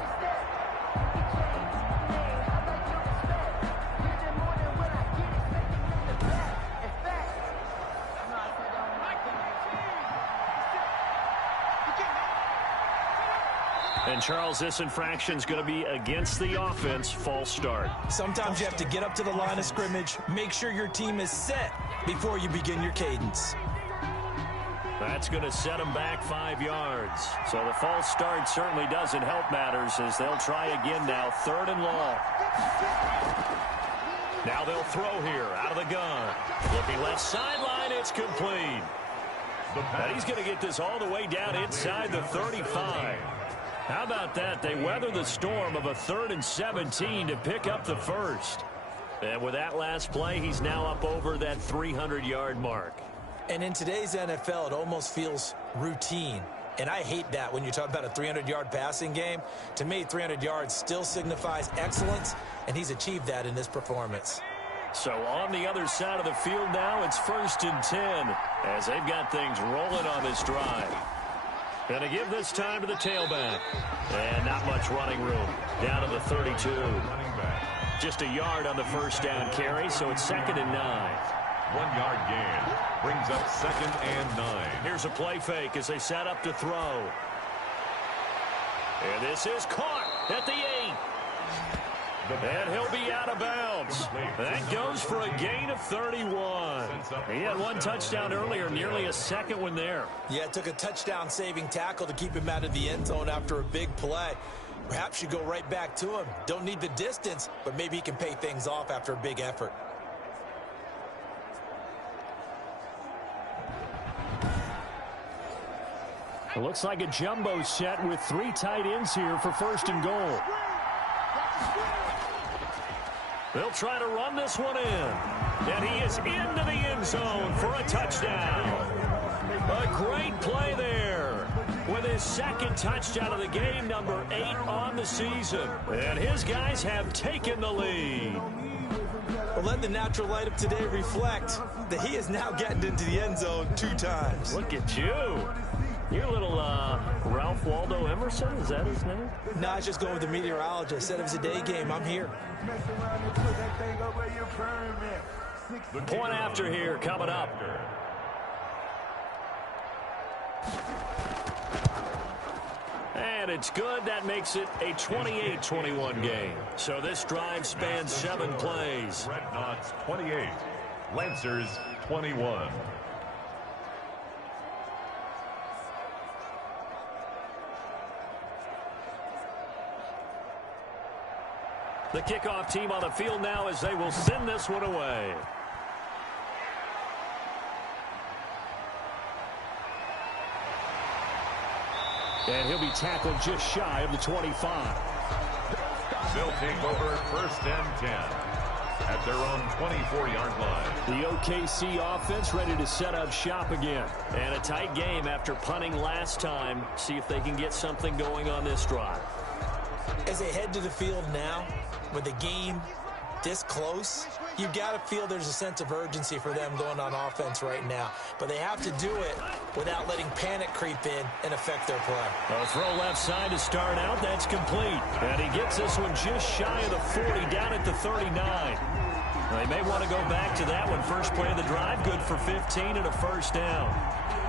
And, Charles, this infraction is going to be against the offense. False start. Sometimes you have to get up to the line of scrimmage, make sure your team is set before you begin your cadence. That's going to set them back 5 yards. So the false start certainly doesn't help matters as they'll try again now. 3rd and long. Now they'll throw here out of the gun. Looking left sideline, it's complete. And he's going to get this all the way down inside the 35. How about that? They weather the storm of a 3rd and 17 to pick up the first. And with that last play, he's now up over that 300-yard mark. And in today's NFL, it almost feels routine. And I hate that when you talk about a 300-yard passing game. To me, 300 yards still signifies excellence, and he's achieved that in this performance. So on the other side of the field now, it's 1st and 10 as they've got things rolling on this drive. Going to give this time to the tailback. And not much running room. Down to the 32. Just a yard on the first down carry, so it's 2nd and 9. 1 yard gain. Brings up 2nd and 9. Here's a play fake as they set up to throw. And this is caught at the 8. And he'll be out of bounds. That goes for a gain of 31. He had 1 touchdown earlier, nearly a 2nd one there. Yeah, it took a touchdown-saving tackle to keep him out of the end zone after a big play. Perhaps you go right back to him. Don't need the distance, but maybe he can pay things off after a big effort. It looks like a jumbo set with 3 tight ends here for 1st and goal. They'll try to run this one in. And he is into the end zone for a touchdown. A great play there with his 2nd touchdown of the game, number 8 on the season. And his guys have taken the lead. Well, let the natural light of today reflect that he is now getting into the end zone 2 times. Look at you. You're a little Ralph Waldo Emerson, is that his name? No, I was just going with the meteorologist. Said it was a day game. I'm here. Point after here coming up. And it's good. That makes it a 28-21 game. So this drive spans 7 plays. Dreadnoughts 28. Lancers 21. The kickoff team on the field now as they will send this one away. And he'll be tackled just shy of the 25. They'll take over 1st and 10 at their own 24-yard line. The OKC offense ready to set up shop again. And a tight game after punting last time. See if they can get something going on this drive. As they head to the field now, with the game this close, you've got to feel there's a sense of urgency for them going on offense right now. But they have to do it without letting panic creep in and affect their play. A throw left side to start out. That's complete. And he gets this one just shy of the 40, down at the 39. Well, they may want to go back to that one. First play of the drive, good for 15 and a first down.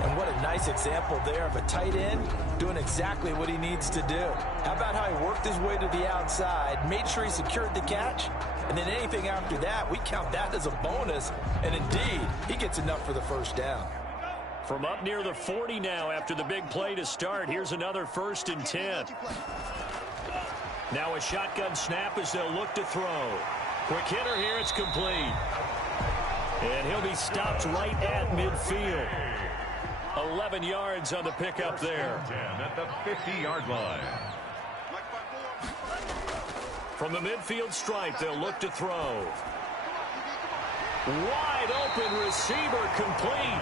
And what a nice example there of a tight end doing exactly what he needs to do. How about how he worked his way to the outside, made sure he secured the catch, and then anything after that, we count that as a bonus. And indeed, he gets enough for the first down. From up near the 40 now after the big play to start, here's another 1st and 10. Now a shotgun snap as they'll look to throw. Quick hitter here, it's complete. And he'll be stopped right at midfield. 11 yards on the pickup there. 10 at the 50-yard line. From the midfield stripe, they'll look to throw. Wide open receiver complete.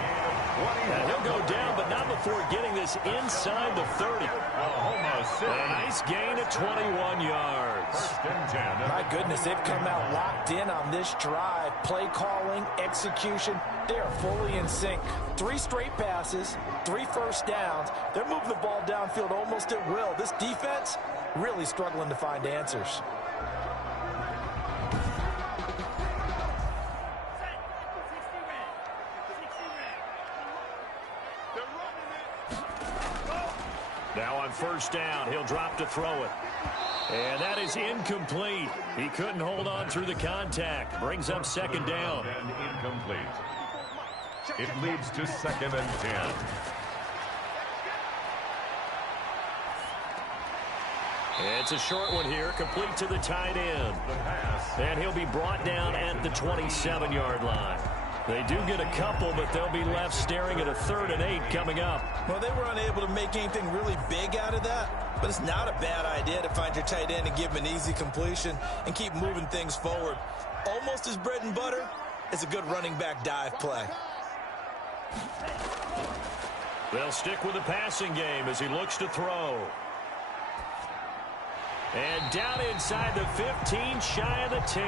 And he'll go down, but not before getting this inside the 30. A nice gain of 21 yards. My goodness, they've come out locked in on this drive. Play calling, execution, they are fully in sync. 3 straight passes, 3 first downs. They're moving the ball downfield almost at will. This defense really struggling to find answers. Now on first down, he'll drop to throw it. And that is incomplete. He couldn't hold on through the contact. Brings up second down. And incomplete. It leads to 2nd and 10. It's a short one here, complete to the tight end. And he'll be brought down at the 27-yard line. They do get a couple, but they'll be left staring at a 3rd and 8 coming up. Well, they were unable to make anything really big out of that, but it's not a bad idea to find your tight end and give him an easy completion and keep moving things forward. Almost as bread and butter as a good running back dive play. They'll stick with the passing game as he looks to throw. And down inside the 15, shy of the 10.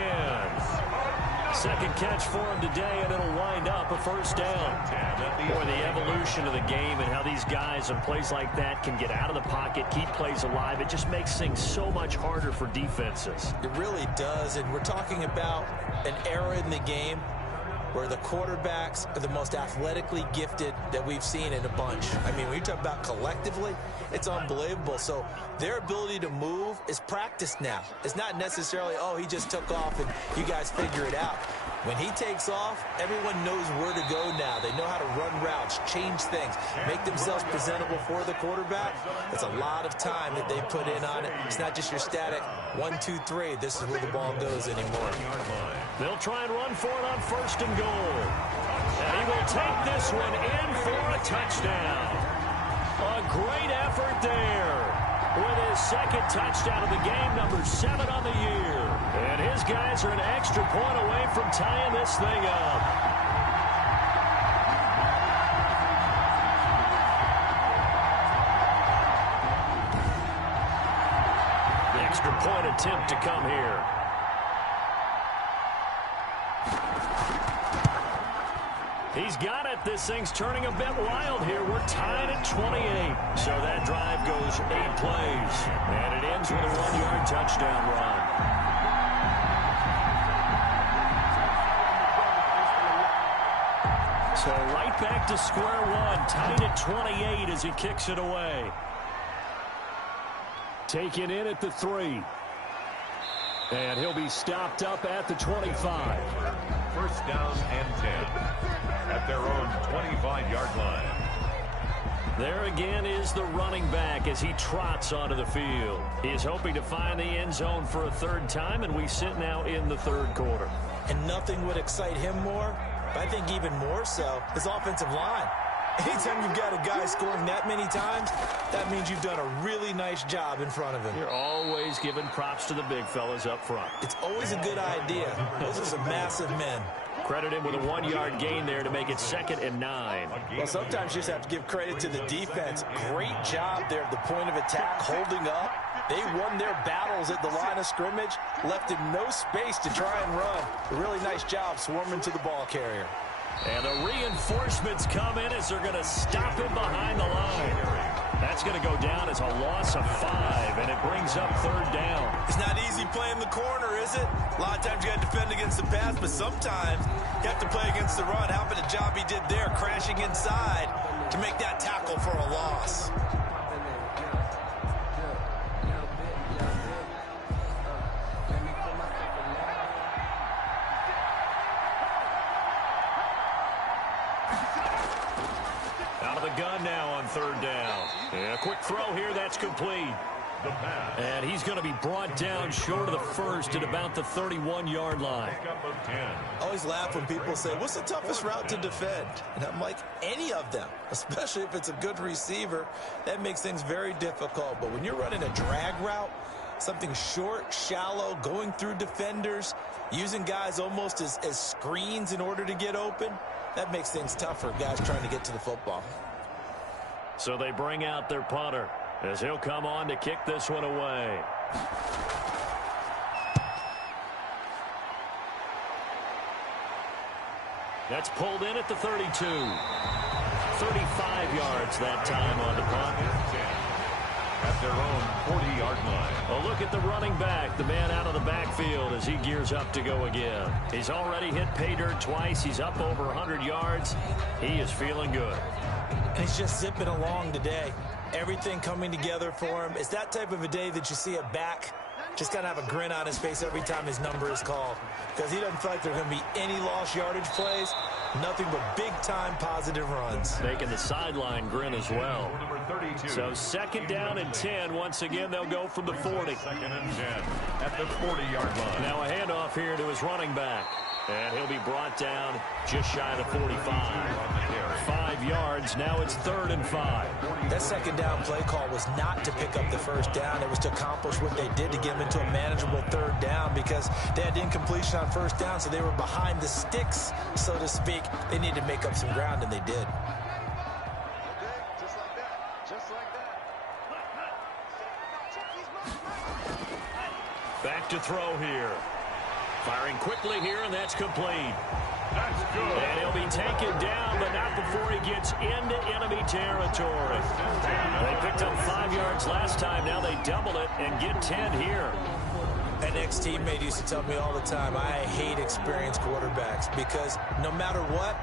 Second catch for him today, and it'll wind up a first down. Boy, the evolution of the game and how these guys in plays like that can get out of the pocket, keep plays alive, it just makes things so much harder for defenses. It really does, and we're talking about an era in the game where the quarterbacks are the most athletically gifted that we've seen in a bunch. I mean, when you talk about collectively, it's unbelievable. So their ability to move is practiced now. It's not necessarily, oh, he just took off and you guys figure it out. When he takes off, everyone knows where to go now. They know how to run routes, change things, make themselves presentable for the quarterback. It's a lot of time that they put in on it. It's not just your static 1, 2, 3. This is where the ball goes anymore. They'll try and run for it on 1st and goal. And he will take this one in for a touchdown. A great effort there with his 2nd touchdown of the game, number 7 on the year. And his guys are an extra point away from tying this thing up. The extra point attempt to come here. He's got it. This thing's turning a bit wild here. We're tied at 28. So that drive goes 8 plays. And it ends with a 1-yard touchdown run. So right back to square one. Tied at 28 as he kicks it away. Taken in at the 3. And he'll be stopped up at the 25. First down and 10 at their own 25-yard line. There again is the running back as he trots onto the field. He is hoping to find the end zone for a 3rd time, and we sit now in the 3rd quarter. And nothing would excite him more, but I think even more so, his offensive line. Anytime you've got a guy scoring that many times, that means you've done a really nice job in front of him. You're always giving props to the big fellas up front. It's always a good idea. Those are some massive men. Credit him with a 1-yard gain there to make it 2nd and 9. Well, sometimes you just have to give credit to the defense. Great job there at the point of attack, holding up. They won their battles at the line of scrimmage, left him no space to try and run. A really nice job swarming to the ball carrier. And the reinforcements come in as they're going to stop him behind the line. That's going to go down as a loss of 5, and it brings up third down. It's not easy playing the corner, is it? A lot of times you got to defend against the pass, but sometimes you have to play against the run. How about the job he did there, crashing inside to make that tackle for a loss? Gun now on third down. And a quick throw here, that's complete. The pass. And he's going to be brought down short of the first at about the 31-yard line. Pickup of 10. I always laugh when people say, what's the toughest route to defend? And I'm like, any of them, especially if it's a good receiver. That makes things very difficult. But when you're running a drag route, something short, shallow, going through defenders, using guys almost as screens in order to get open, that makes things tougher, guys trying to get to the football. So they bring out their punter as he'll come on to kick this one away. That's pulled in at the 32. 35 yards that time on the punt. At their own 40-yard line. Well, look at the running back, the man out of the backfield as he gears up to go again. He's already hit pay dirt twice. He's up over 100 yards. He is feeling good. And he's just zipping along today. Everything coming together for him. It's that type of a day that you see a back just got to have a grin on his face every time his number is called. Because he doesn't feel like there are going to be any lost yardage plays. Nothing but big-time positive runs. Making the sideline grin as well. So second down and 10. Once again, they'll go from the 40. Second and 10 at the 40-yard line. Now a handoff here to his running back. And he'll be brought down just shy of the 45. 5 yards. Now it's 3rd and 5. That second down play call was not to pick up the first down. It was to accomplish what they did to get them into a manageable 3rd down because they had incompletion on first down, so they were behind the sticks, so to speak. They needed to make up some ground, and they did. Back to throw here. Firing quickly here, and that's complete. That's good. And he'll be taken down, but not before he gets into enemy territory. They picked up 5 yards last time. Now they double it and get 10 here. An ex-teammate used to tell me all the time, I hate experienced quarterbacks because no matter what,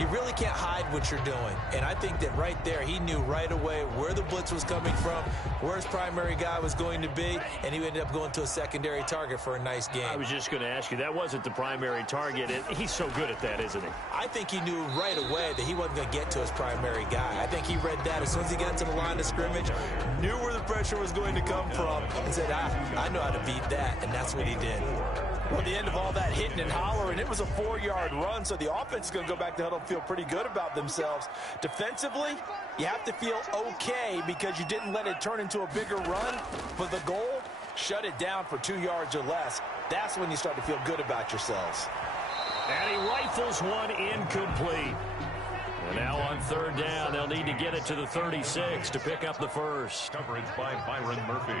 you really can't hide what you're doing. And I think that right there, he knew right away where the blitz was coming from, where his primary guy was going to be, and he ended up going to a secondary target for a nice game. I was just going to ask you, that wasn't the primary target. He's so good at that, isn't he? I think he knew right away that he wasn't going to get to his primary guy. I think he read that as soon as he got to the line of scrimmage, knew where the pressure was going to come from, and said, I know how to beat that, and that's what he did. Well, the end of all that hitting and hollering, it was a 4-yard run, so the offense is going to go back to huddle and feel pretty good about themselves. Defensively, you have to feel okay because you didn't let it turn into a bigger run. But the goal, shut it down for 2 yards or less. That's when you start to feel good about yourselves. And he rifles one incomplete. And now on 3rd down, they'll need to get it to the 36 to pick up the first. Coverage by Byron Murphy.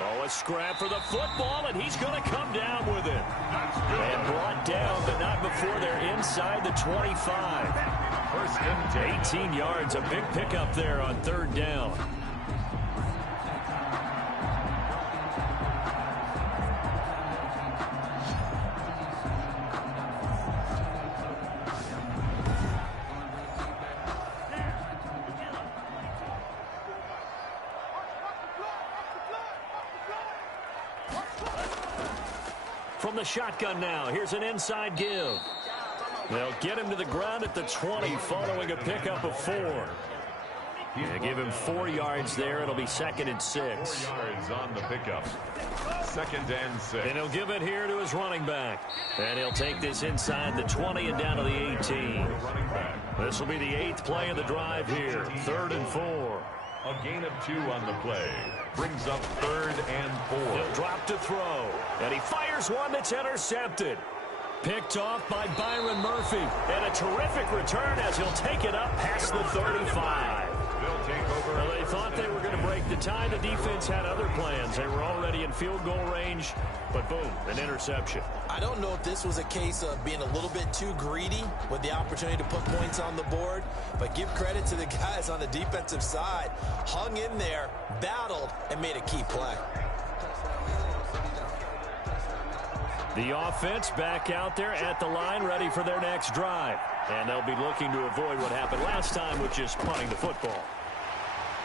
Oh, a scrap for the football, and he's going to come down with it. And brought down, but not before they're inside the 25. First and 10. 18 yards, a big pickup there on 3rd down. From the shotgun now, here's an inside give. They'll get him to the ground at the 20 following a pickup of 4. They give him 4 yards there. It'll be 2nd and 6. 4 yards on the pickup. 2nd and 6. And he'll give it here to his running back. And he'll take this inside the 20 and down to the 18. This will be the 8th play of the drive here. 3rd and 4. A gain of 2 on the play. Brings up 3rd and 4. He'll drop to throw. And he fires one that's intercepted. Picked off by Byron Murphy. And a terrific return as he'll take it up past the 35. They'll take over. Well, they thought they were going to break the tie. The defense had other plans. They were already in field goal range, but boom, an interception. I don't know if this was a case of being a little bit too greedy with the opportunity to put points on the board, but give credit to the guys on the defensive side. Hung in there, battled, and made a key play. The offense back out there at the line, ready for their next drive. And they'll be looking to avoid what happened last time, which is punting the football.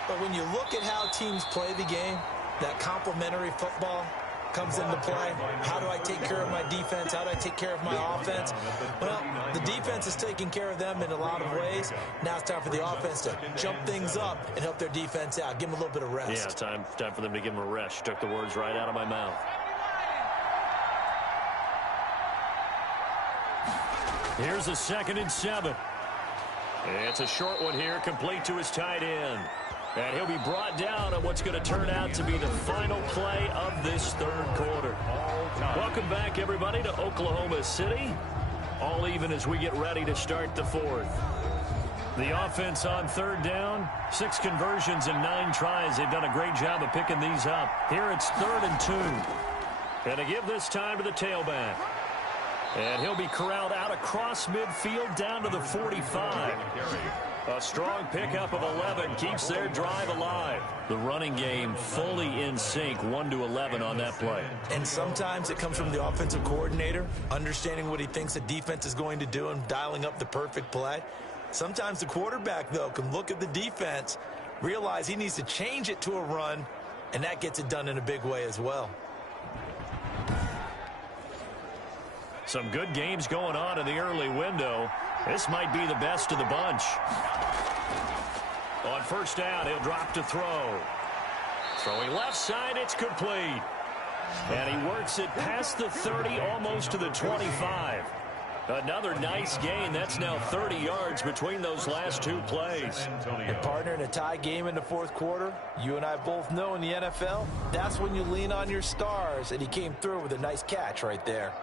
But when you look at how teams play the game, that complementary football comes into play. How do I take care of my defense? How do I take care of my offense? Well, the defense is taking care of them in a lot of ways. Now it's time for the offense to jump things up and help their defense out. Give them a little bit of rest. Yeah, time for them to give them a rest. You took the words right out of my mouth. Here's a 2nd and 7. It's a short one here, complete to his tight end. And he'll be brought down on what's going to turn out to be the final play of this 3rd quarter. Welcome back, everybody, to Oklahoma City. All even as we get ready to start the 4th. The offense on 3rd down, 6 conversions and 9 tries. They've done a great job of picking these up. Here it's 3rd and 2. And to give this time to the tailback. And he'll be corralled out across midfield down to the 45. A strong pickup of 11 keeps their drive alive. The running game fully in sync, 1-11 on that play. And sometimes it comes from the offensive coordinator, understanding what he thinks the defense is going to do and dialing up the perfect play. Sometimes the quarterback, though, can look at the defense, realize he needs to change it to a run, and that gets it done in a big way as well. Some good games going on in the early window. This might be the best of the bunch. On 1st down, he'll drop to throw. Throwing left side, it's complete. And he works it past the 30, almost to the 25. Another nice gain. That's now 30 yards between those last 2 plays. And partner, in a tie game in the 4th quarter, you and I both know in the NFL, that's when you lean on your stars, and he came through with a nice catch right there.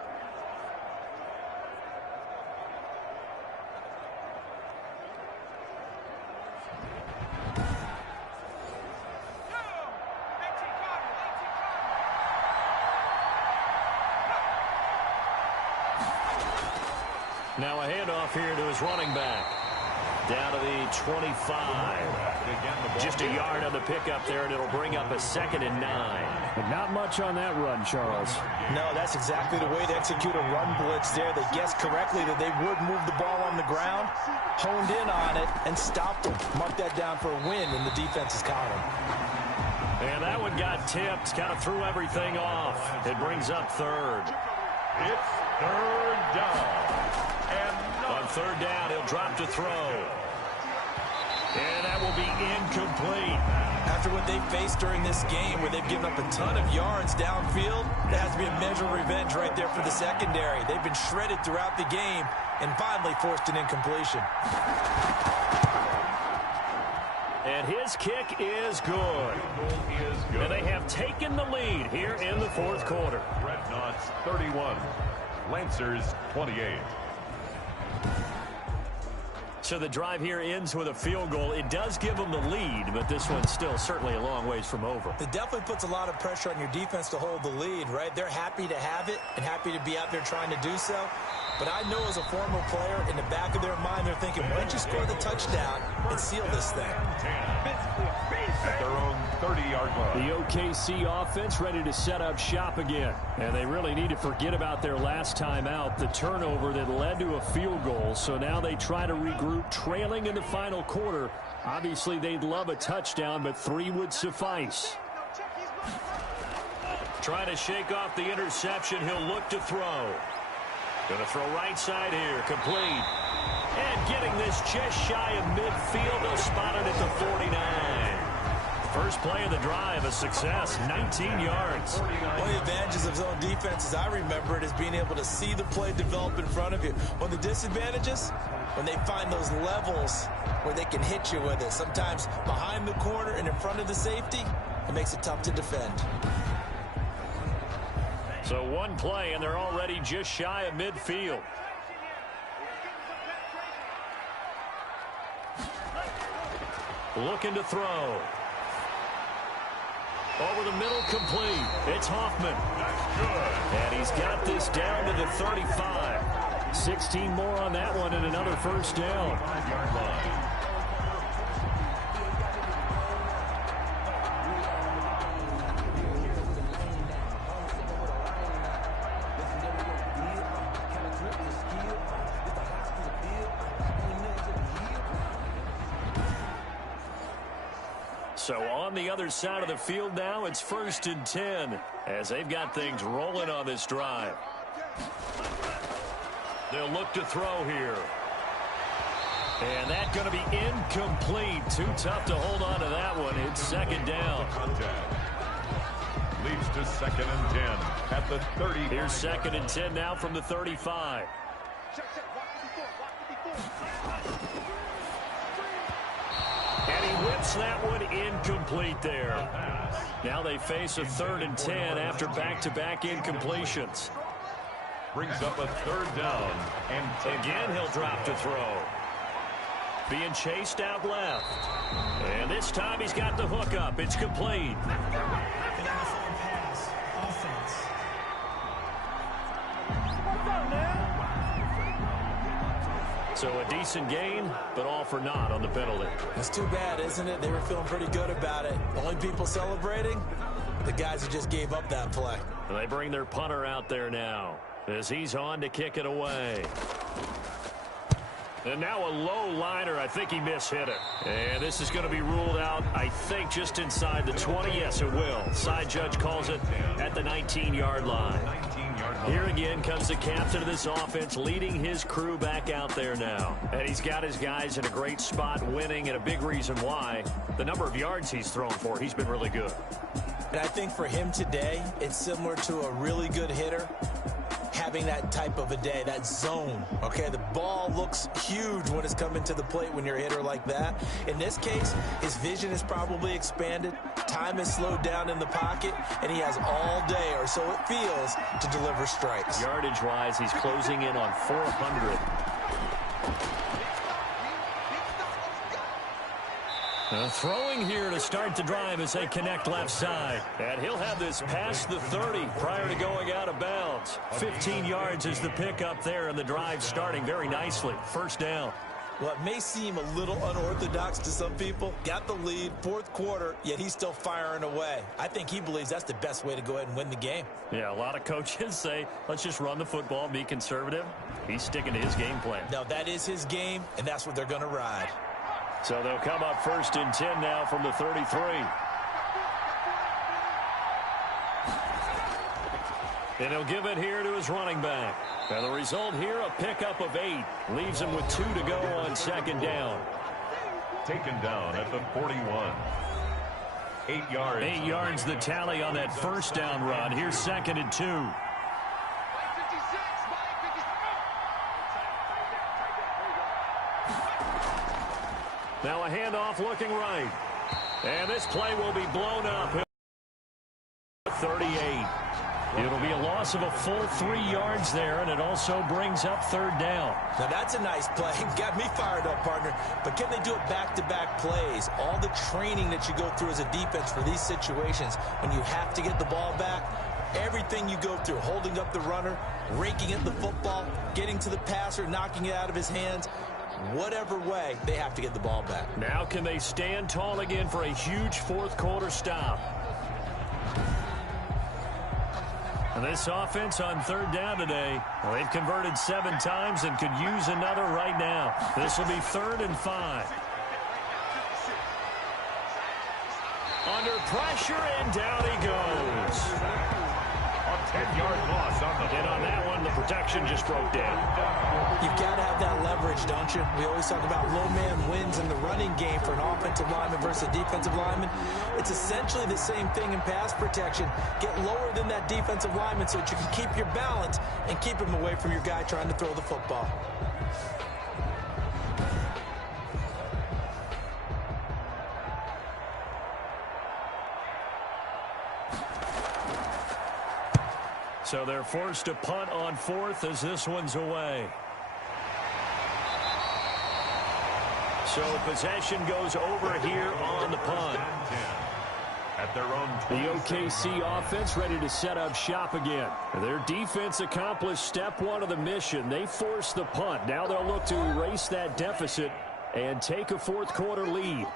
Now a handoff here to his running back. Down to the 25. Just a yard on the pickup there, and it'll bring up a 2nd and 9. But not much on that run, Charles. No, that's exactly the way to execute a run blitz there. They guessed correctly that they would move the ball on the ground, honed in on it, and stopped them. Mark that down for a win, and the defense is counting. And that one got tipped, kind of threw everything off. It brings up 3rd. It's 3rd down. On 3rd down, he'll drop to throw. And that will be incomplete. After what they faced during this game, where they've given up a ton of yards downfield, there has to be a measure of revenge right there for the secondary. They've been shredded throughout the game and finally forced an incompletion. And his kick is good. And they have taken the lead here in the 4th quarter. Dreadnoughts 31, Lancers 28. So the drive here ends with a field goal. It does give them the lead, but this one's still certainly a long ways from over. It definitely puts a lot of pressure on your defense to hold the lead, right? They're happy to have it and happy to be out there trying to do so. But I know as a former player, in the back of their mind, they're thinking, why don't you score the touchdown and seal this thing? At their own 30-yard line. The OKC offense ready to set up shop again. And they really need to forget about their last time out, the turnover that led to a field goal. So now they try to regroup, trailing in the final quarter. Obviously, they'd love a touchdown, but 3 would suffice. Trying to shake off the interception. He'll look to throw. Going to throw right side here. Complete. And getting this just shy of midfield. They'll spot it at the 49. First play of the drive, a success, 19 yards. One of the advantages of zone defense, as I remember it, is being able to see the play develop in front of you. One of the disadvantages, when they find those levels where they can hit you with it, sometimes behind the corner and in front of the safety, it makes it tough to defend. So one play, and they're already just shy of midfield. Looking to throw. Over the middle, complete. It's Hoffman. That's good. And he's got this down to the 35. 16 more on that one and another first down. 5-yard line. So on the other side of the field now, it's 1st and 10 as they've got things rolling on this drive. They'll look to throw here. And that's going to be incomplete. Too tough to hold on to that one. It's 2nd down. Contact. Leads to 2nd and 10 at the 30. Here's 2nd and 10 now from the 35. And he whips that one incomplete there. Now they face a 3rd and 10 after back-to-back incompletions. Brings up a 3rd down. And again, he'll drop to throw. Being chased out left. And this time he's got the hook up. It's complete. Pass. Offense. So a decent gain, but all for naught on the penalty. It's too bad, isn't it? They were feeling pretty good about it. Only people celebrating, the guys who just gave up that play. And they bring their punter out there now as he's on to kick it away. And now a low liner. I think he mishit it. And this is going to be ruled out, I think, just inside the 20. Yes, it will. Side judge calls it at the 19-yard line. Here again comes the captain of this offense, leading his crew back out there now. And he's got his guys in a great spot, winning, and a big reason why. The number of yards he's thrown for, he's been really good. And I think for him today, it's similar to a really good hitter having that type of a day, that zone. Okay, the ball looks huge when it's coming to the plate when you're a hitter like that. In this case, his vision is probably expanded, time is slowed down in the pocket, and he has all day, or so it feels, to deliver strikes. Yardage-wise, he's closing in on 400. Throwing here to start the drive as they connect left side. And he'll have this past the 30 prior to going out of bounds. 15 yards is the pickup there, and the drive starting very nicely. First down. Well, it may seem a little unorthodox to some people. Got the lead, 4th quarter, yet he's still firing away. I think he believes that's the best way to go ahead and win the game. Yeah, a lot of coaches say, let's just run the football, be conservative. He's sticking to his game plan. Now, that is his game, and that's what they're going to ride. So they'll come up 1st and 10 now from the 33. And he'll give it here to his running back. And the result here, a pickup of 8. Leaves him with 2 to go on 2nd down. Taken down at the 41. 8 yards. 8 yards the tally on that first down run. Here's 2nd and 2. Now a handoff looking right. And this play will be blown up. 38. It'll be a loss of a full 3 yards there, and it also brings up 3rd down. Now that's a nice play. Got me fired up, partner. But can they do it back-to-back plays? All the training that you go through as a defense for these situations, when you have to get the ball back, everything you go through, holding up the runner, raking at the football, getting to the passer, knocking it out of his hands, whatever way, they have to get the ball back. Now can they stand tall again for a huge 4th quarter stop? And this offense on 3rd down today, well, they've converted 7 times and could use another right now. This will be 3rd and 5. Under pressure, and down he goes. A 10-yard loss on the And on that one, the protection just broke down. You've got to have that leverage, don't you? We always talk about low man wins in the running game for an offensive lineman versus a defensive lineman. It's essentially the same thing in pass protection. Get lower than that defensive lineman so that you can keep your balance and keep him away from your guy trying to throw the football. So they're forced to punt on 4th as this one's away. So possession goes over here on the punt. at their own The OKC offense ready to set up shop again. Their defense accomplished step one of the mission. They forced the punt. Now they'll look to erase that deficit and take a fourth quarter lead.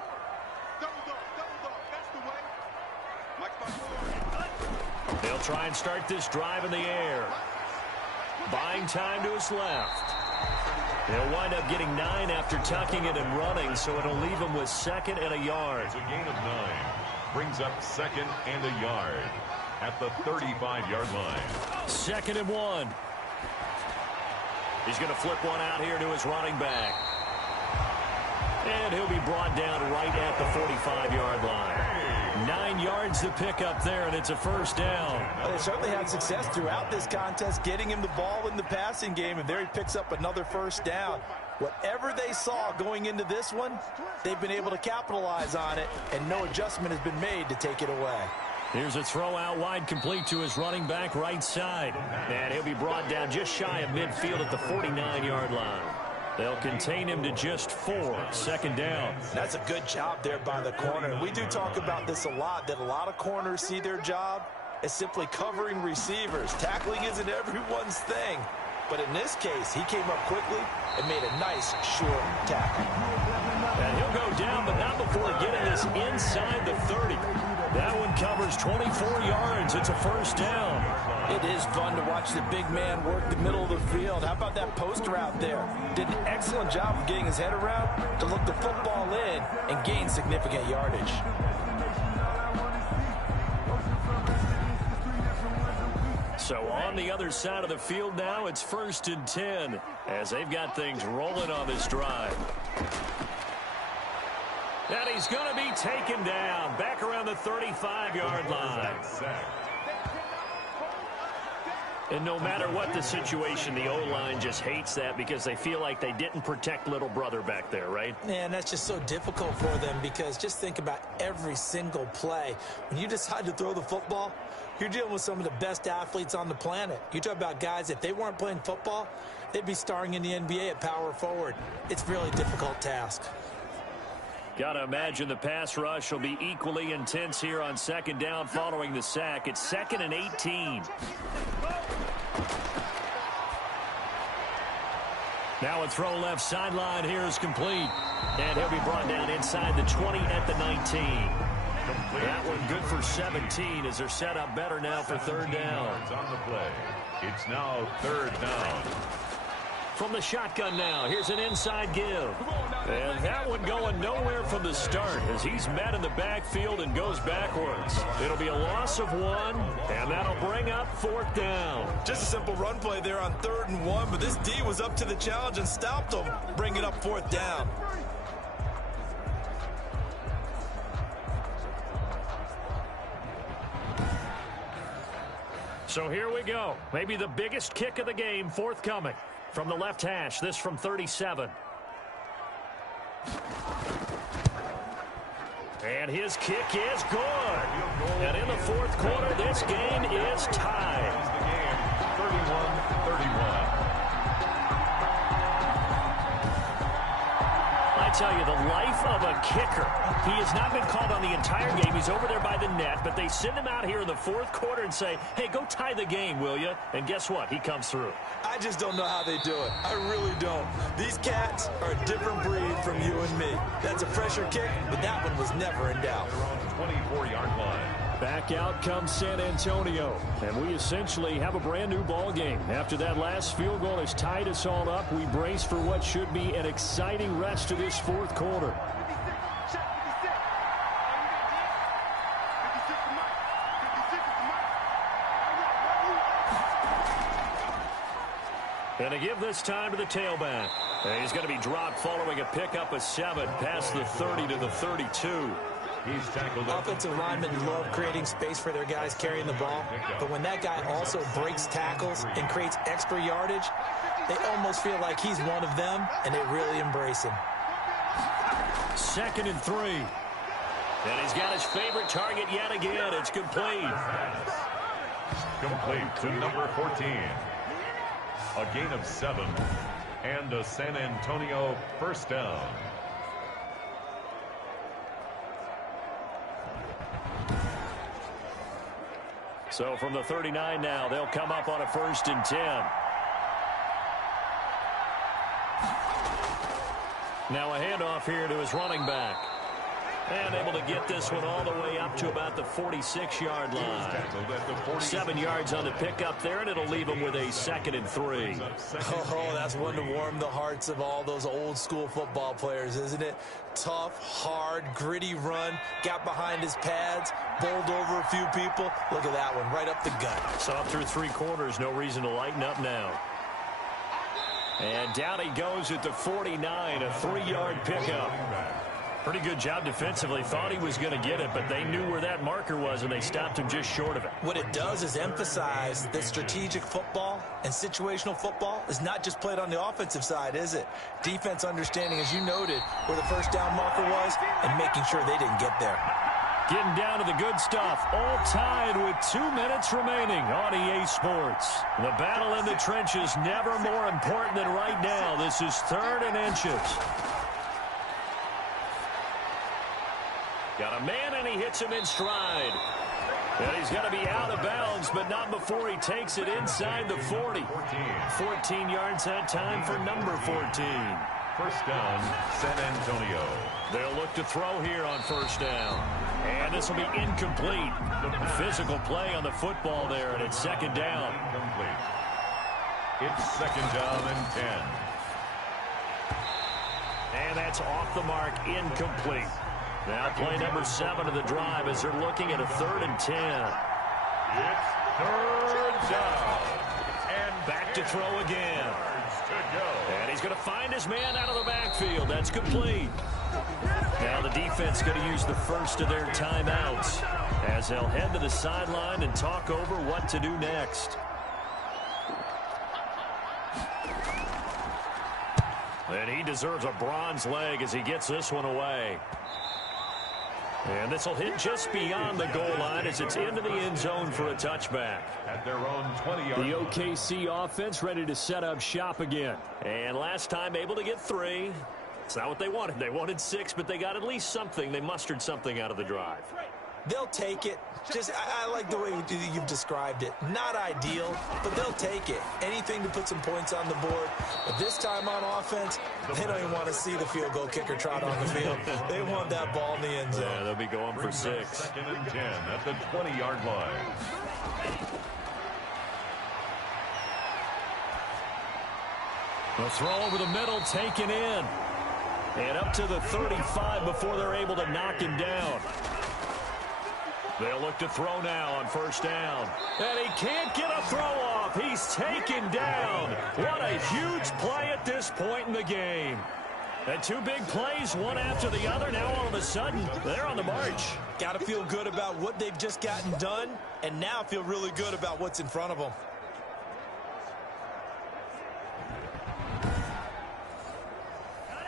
They'll try and start this drive in the air. Buying time to his left. They'll wind up getting 9 after tucking it and running, so it'll leave them with 2nd and a yard. It's a gain of 9. Brings up 2nd and a yard at the 35-yard line. 2nd and 1. He's going to flip one out here to his running back. And he'll be brought down right at the 45-yard line. 9 yards to pick up there, and it's a first down. Well, they certainly had success throughout this contest getting him the ball in the passing game, and there he picks up another first down. Whatever they saw going into this one, they've been able to capitalize on it, and no adjustment has been made to take it away. Here's a throw out wide, complete to his running back right side. And he'll be brought down just shy of midfield at the 49-yard line. They'll contain him to just 4. 2nd down. That's a good job there by the corner. We do talk about this a lot, that a lot of corners see their job as simply covering receivers. Tackling isn't everyone's thing. But in this case, he came up quickly and made a nice, short tackle. And he'll go down, but not before getting this inside the 30. That one covers 24 yards. It's a first down. It is fun to watch the big man work the middle of the field. How about that post route there? Did an excellent job of getting his head around to look the football in and gain significant yardage. So on the other side of the field now, it's 1st and 10 as they've got things rolling on this drive. And he's going to be taken down back around the 35-yard line. And no matter what the situation, the O-line just hates that because they feel like they didn't protect little brother back there, right? Man, that's just so difficult for them because just think about every single play. When you decide to throw the football, you're dealing with some of the best athletes on the planet. You talk about guys, if they weren't playing football, they'd be starring in the NBA at power forward. It's a really difficult task. Got to imagine the pass rush will be equally intense here on 2nd down following the sack. It's 2nd and 18. Now a throw left sideline here is complete. And he'll be brought down inside the 20 at the 19. That one good for 17 as they're set up better now for 3rd down. On the play. It's now 3rd down. From the shotgun now, here's an inside give. And that one going nowhere from the start as he's met in the backfield and goes backwards. It'll be a loss of 1, and that'll bring up 4th down. Just a simple run play there on 3rd and 1, but this D was up to the challenge and stopped him, bringing up 4th down. So here we go. Maybe the biggest kick of the game forthcoming. From the left hash, this from 37. And his kick is good. And in the 4th quarter, this game is tied. The game 31-31. I tell you, the life of a kicker. He has not been called on the entire game. He's over there by the net, but they send him out here in the 4th quarter and say, hey, go tie the game, will you? And guess what? He comes through. I just don't know how they do it. I really don't. These cats are a different breed from you and me. That's a fresher kick, but that one was never in doubt. They're on the 24-yard line. Back out comes San Antonio, and we essentially have a brand new ball game. After that last field goal has tied us all up, we brace for what should be an exciting rest of this 4th quarter. And to give this time to the tailback. And he's going to be dropped following a pickup of 7 past the 30 to the 32. He's tackled up. Offensive linemen love creating space for their guys carrying the ball, but when that guy also breaks tackles and creates extra yardage, they almost feel like he's one of them, and they really embrace him. 2nd and 3. And he's got his favorite target yet again. It's complete. Complete to number 14. A gain of 7 and a San Antonio first down. So from the 39 now, they'll come up on a 1st and 10. Now a handoff here to his running back. And able to get this one all the way up to about the 46-yard line. 7 yards on the pickup there, and it'll leave him with a 2nd and 3. Oh, that's one to warm the hearts of all those old-school football players, isn't it? Tough, hard, gritty run. Got behind his pads, bowled over a few people. Look at that one, right up the gut. So through 3 quarters, no reason to lighten up now. And down he goes at the 49, a 3-yard pickup. Pretty good job defensively. Thought he was going to get it, but they knew where that marker was, and they stopped him just short of it. What it does is emphasize that strategic football and situational football is not just played on the offensive side, is it? Defense understanding, as you noted, where the first down marker was and making sure they didn't get there. Getting down to the good stuff, all tied with 2 minutes remaining on EA Sports. The battle in the trenches never more important than right now. This is 3rd and inches. Got a man, and he hits him in stride. And he's going to be out of bounds, but not before he takes it inside the 40. 14 yards that time for number 14. First down, San Antonio. They'll look to throw here on 1st down. And this will be incomplete. Physical play on the football there, and it's 2nd down. Incomplete. It's 2nd down and 10. And that's off the mark, incomplete. Now play number 7 of the drive as they're looking at a 3rd and 10. It's 3rd down. And back to throw again. To go. And he's going to find his man out of the backfield. That's complete. Now the defense going to use the first of their timeouts as they'll head to the sideline and talk over what to do next. And he deserves a bronze leg as he gets this one away. And this will hit just beyond the goal line as it's into the end zone for a touchback. At their own 20-yard The OKC offense ready to set up shop again. And last time able to get 3. It's not what they wanted. They wanted 6, but they got at least something. They mustered something out of the drive. They'll take it. I like the way you've described it. Not ideal, but they'll take it. Anything to put some points on the board. But this time on offense, they don't even want to see the field goal kicker trot on the field. They want that ball in the end zone. Yeah, they'll be going for 6. 2nd and 10 at the 20-yard line. The throw over the middle taken in. And up to the 35 before they're able to knock him down. They'll look to throw now on 1st down. And he can't get a throw off. He's taken down. What a huge play at this point in the game. And 2 big plays, one after the other. Now all of a sudden, they're on the march. Got to feel good about what they've just gotten done, and now feel really good about what's in front of them.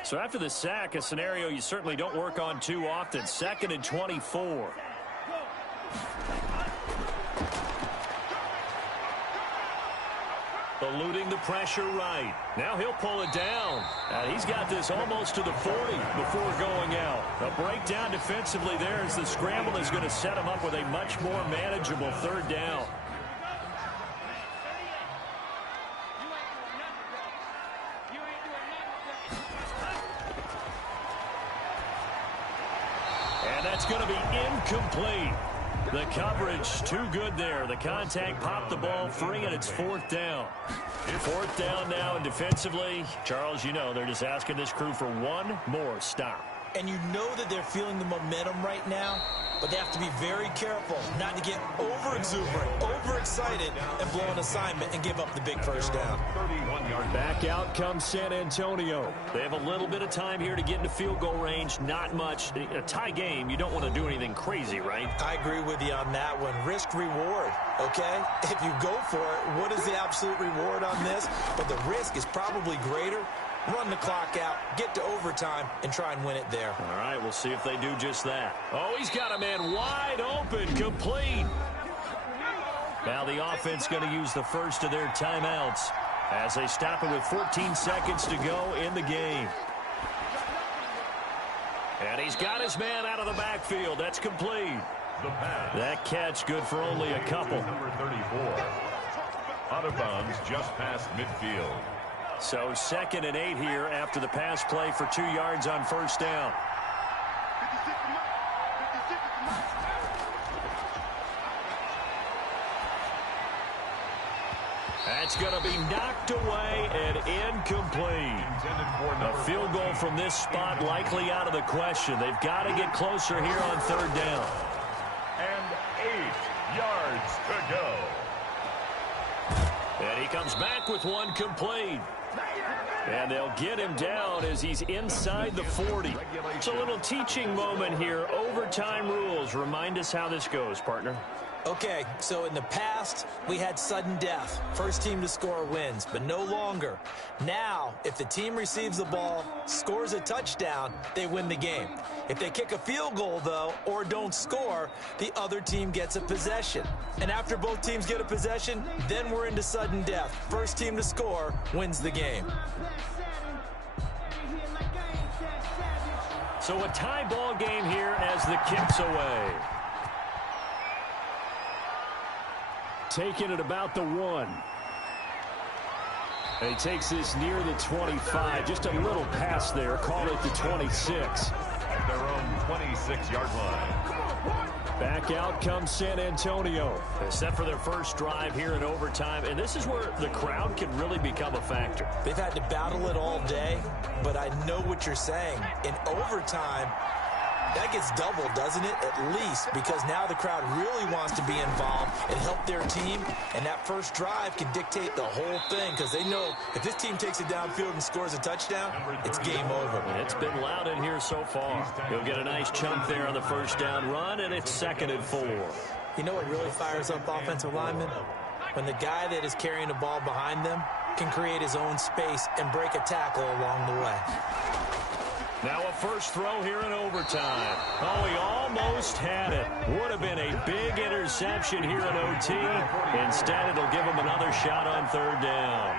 So after the sack, a scenario you certainly don't work on too often. 2nd and 24. Eluding the pressure right. Now he'll pull it down. And he's got this almost to the 40 before going out. A breakdown defensively there as the scramble is going to set him up with a much more manageable 3rd down. And that's going to be incomplete. The coverage too good there. The contact popped the ball free, and it's 4th down. 4th down now, and defensively, Charles, you know, they're just asking this crew for one more stop. And you know that they're feeling the momentum right now, but they have to be very careful not to get over-exuberant, overexcited, and blow an assignment and give up the big 1st down. 31-yard back out comes San Antonio. They have a little bit of time here to get into field goal range. Not much. A tie game, you don't want to do anything crazy, right? I agree with you on that one. Risk-reward, okay? If you go for it, what is the absolute reward on this? But the risk is probably greater. Run the clock out, get to overtime, and try and win it there. All right, we'll see if they do just that. Oh, he's got a man wide open, complete. Now the offense going to use the first of their timeouts as they stop it with 14 seconds to go in the game. And he's got his man out of the backfield. That's complete. The pass. That catch good for only a couple. Number 34. Out of bounds just past midfield. So 2nd and 8 here after the pass play for 2 yards on first down. That's going to be knocked away and incomplete. A field goal from this spot likely out of the question. They've got to get closer here on 3rd down. And 8 yards to go. And he comes back with one complete. And they'll get him down as he's inside the 40. It's a little teaching moment here. Overtime rules. Remind us how this goes, partner. Okay, so in the past, we had sudden death. First team to score wins, but no longer. Now, if the team receives the ball, scores a touchdown, they win the game. If they kick a field goal, though, or don't score, the other team gets a possession. And after both teams get a possession, then we're into sudden death. First team to score wins the game. So a tie ball game here as the kick's away. Taking it about the 1. And he takes this near the 25. Just a little pass there. Call it the 26. At their own 26-yard line. Back out comes San Antonio. Set for their first drive here in overtime. And this is where the crowd can really become a factor. They've had to battle it all day, but I know what you're saying. In overtime, that gets doubled, doesn't it? At least, because now the crowd really wants to be involved and help their team, and that first drive can dictate the whole thing because they know if this team takes it downfield and scores a touchdown, it's game over. It's been loud in here so far. He'll get a nice chunk there on the first down run, and it's 2nd and 4. You know what really fires up offensive linemen? When the guy that is carrying the ball behind them can create his own space and break a tackle along the way. Now a first throw here in overtime. Oh, he almost had it. Would have been a big interception here in OT. Instead, it'll give him another shot on 3rd down.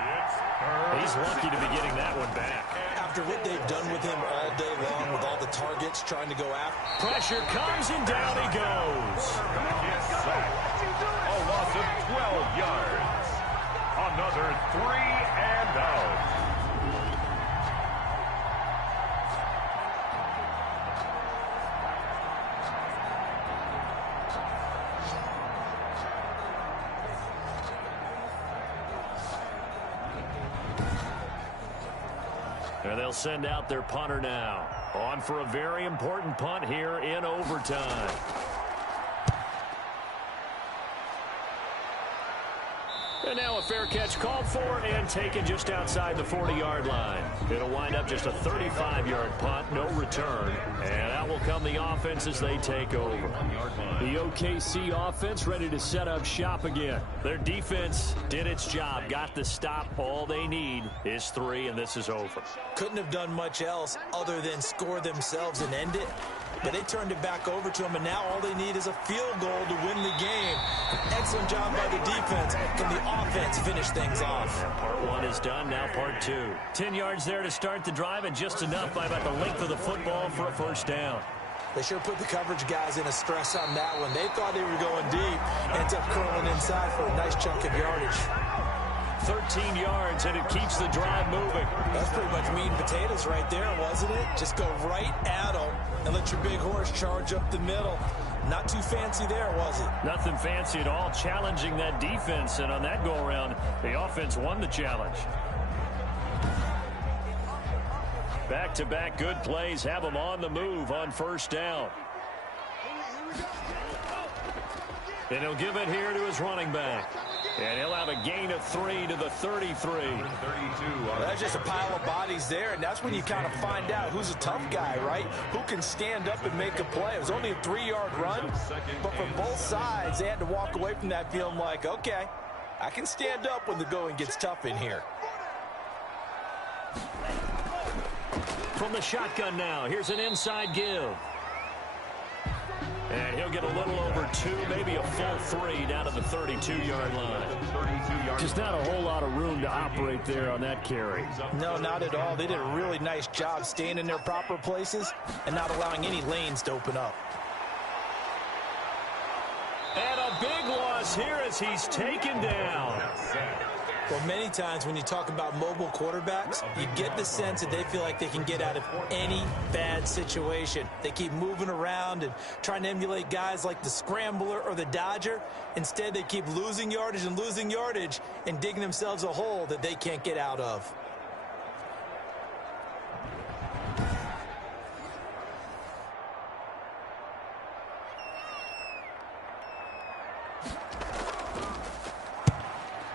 He's lucky to be getting that one back. After what they've done with him all day long with all the targets trying to go after. Pressure comes and down he goes. A loss of 12 yards. Another 3 and out. And they'll send out their punter now. On for a very important punt here in overtime. And now a fair catch called for and taken just outside the 40-yard line. It'll wind up just a 35-yard punt, no return. And out will come the offense as they take over. The OKC offense ready to set up shop again. Their defense did its job, got the stop. All they need is 3, and this is over. Couldn't have done much else other than score themselves and end it. But they turned it back over to them, and now all they need is a field goal to win the game. Excellent job by the defense. Can the offense finish things off? Part 1 is done, now part 2. 10 yards there to start the drive, and just enough by about the length of the football for a first down. They sure put the coverage guys in a stress on that one. They thought they were going deep. Ends up curling inside for a nice chunk of yardage. 13 yards, and it keeps the drive moving. That's pretty much meat and potatoes right there, wasn't it? Just go right at them and let your big horse charge up the middle. Not too fancy there, was it? Nothing fancy at all, challenging that defense, and on that go-around, the offense won the challenge. Back-to-back good plays have them on the move on first down. And he'll give it here to his running back. And he'll have a gain of 3 to the 33. That's just a pile of bodies there, and that's when you kind of find out who's a tough guy, right? Who can stand up and make a play. It was only a 3-yard run, but for both sides, they had to walk away from that feeling like, okay, I can stand up when the going gets tough in here. From the shotgun now, here's an inside give. And he'll get a little over 2, maybe a full 3 down to the 32-yard line. Just not a whole lot of room to operate there on that carry. No, not at all. They did a really nice job staying in their proper places and not allowing any lanes to open up. And a big loss here as he's taken down. Well, many times when you talk about mobile quarterbacks, you get the sense that they feel like they can get out of any bad situation. They keep moving around and trying to emulate guys like the Scrambler or the Dodger. Instead, they keep losing yardage and digging themselves a hole that they can't get out of.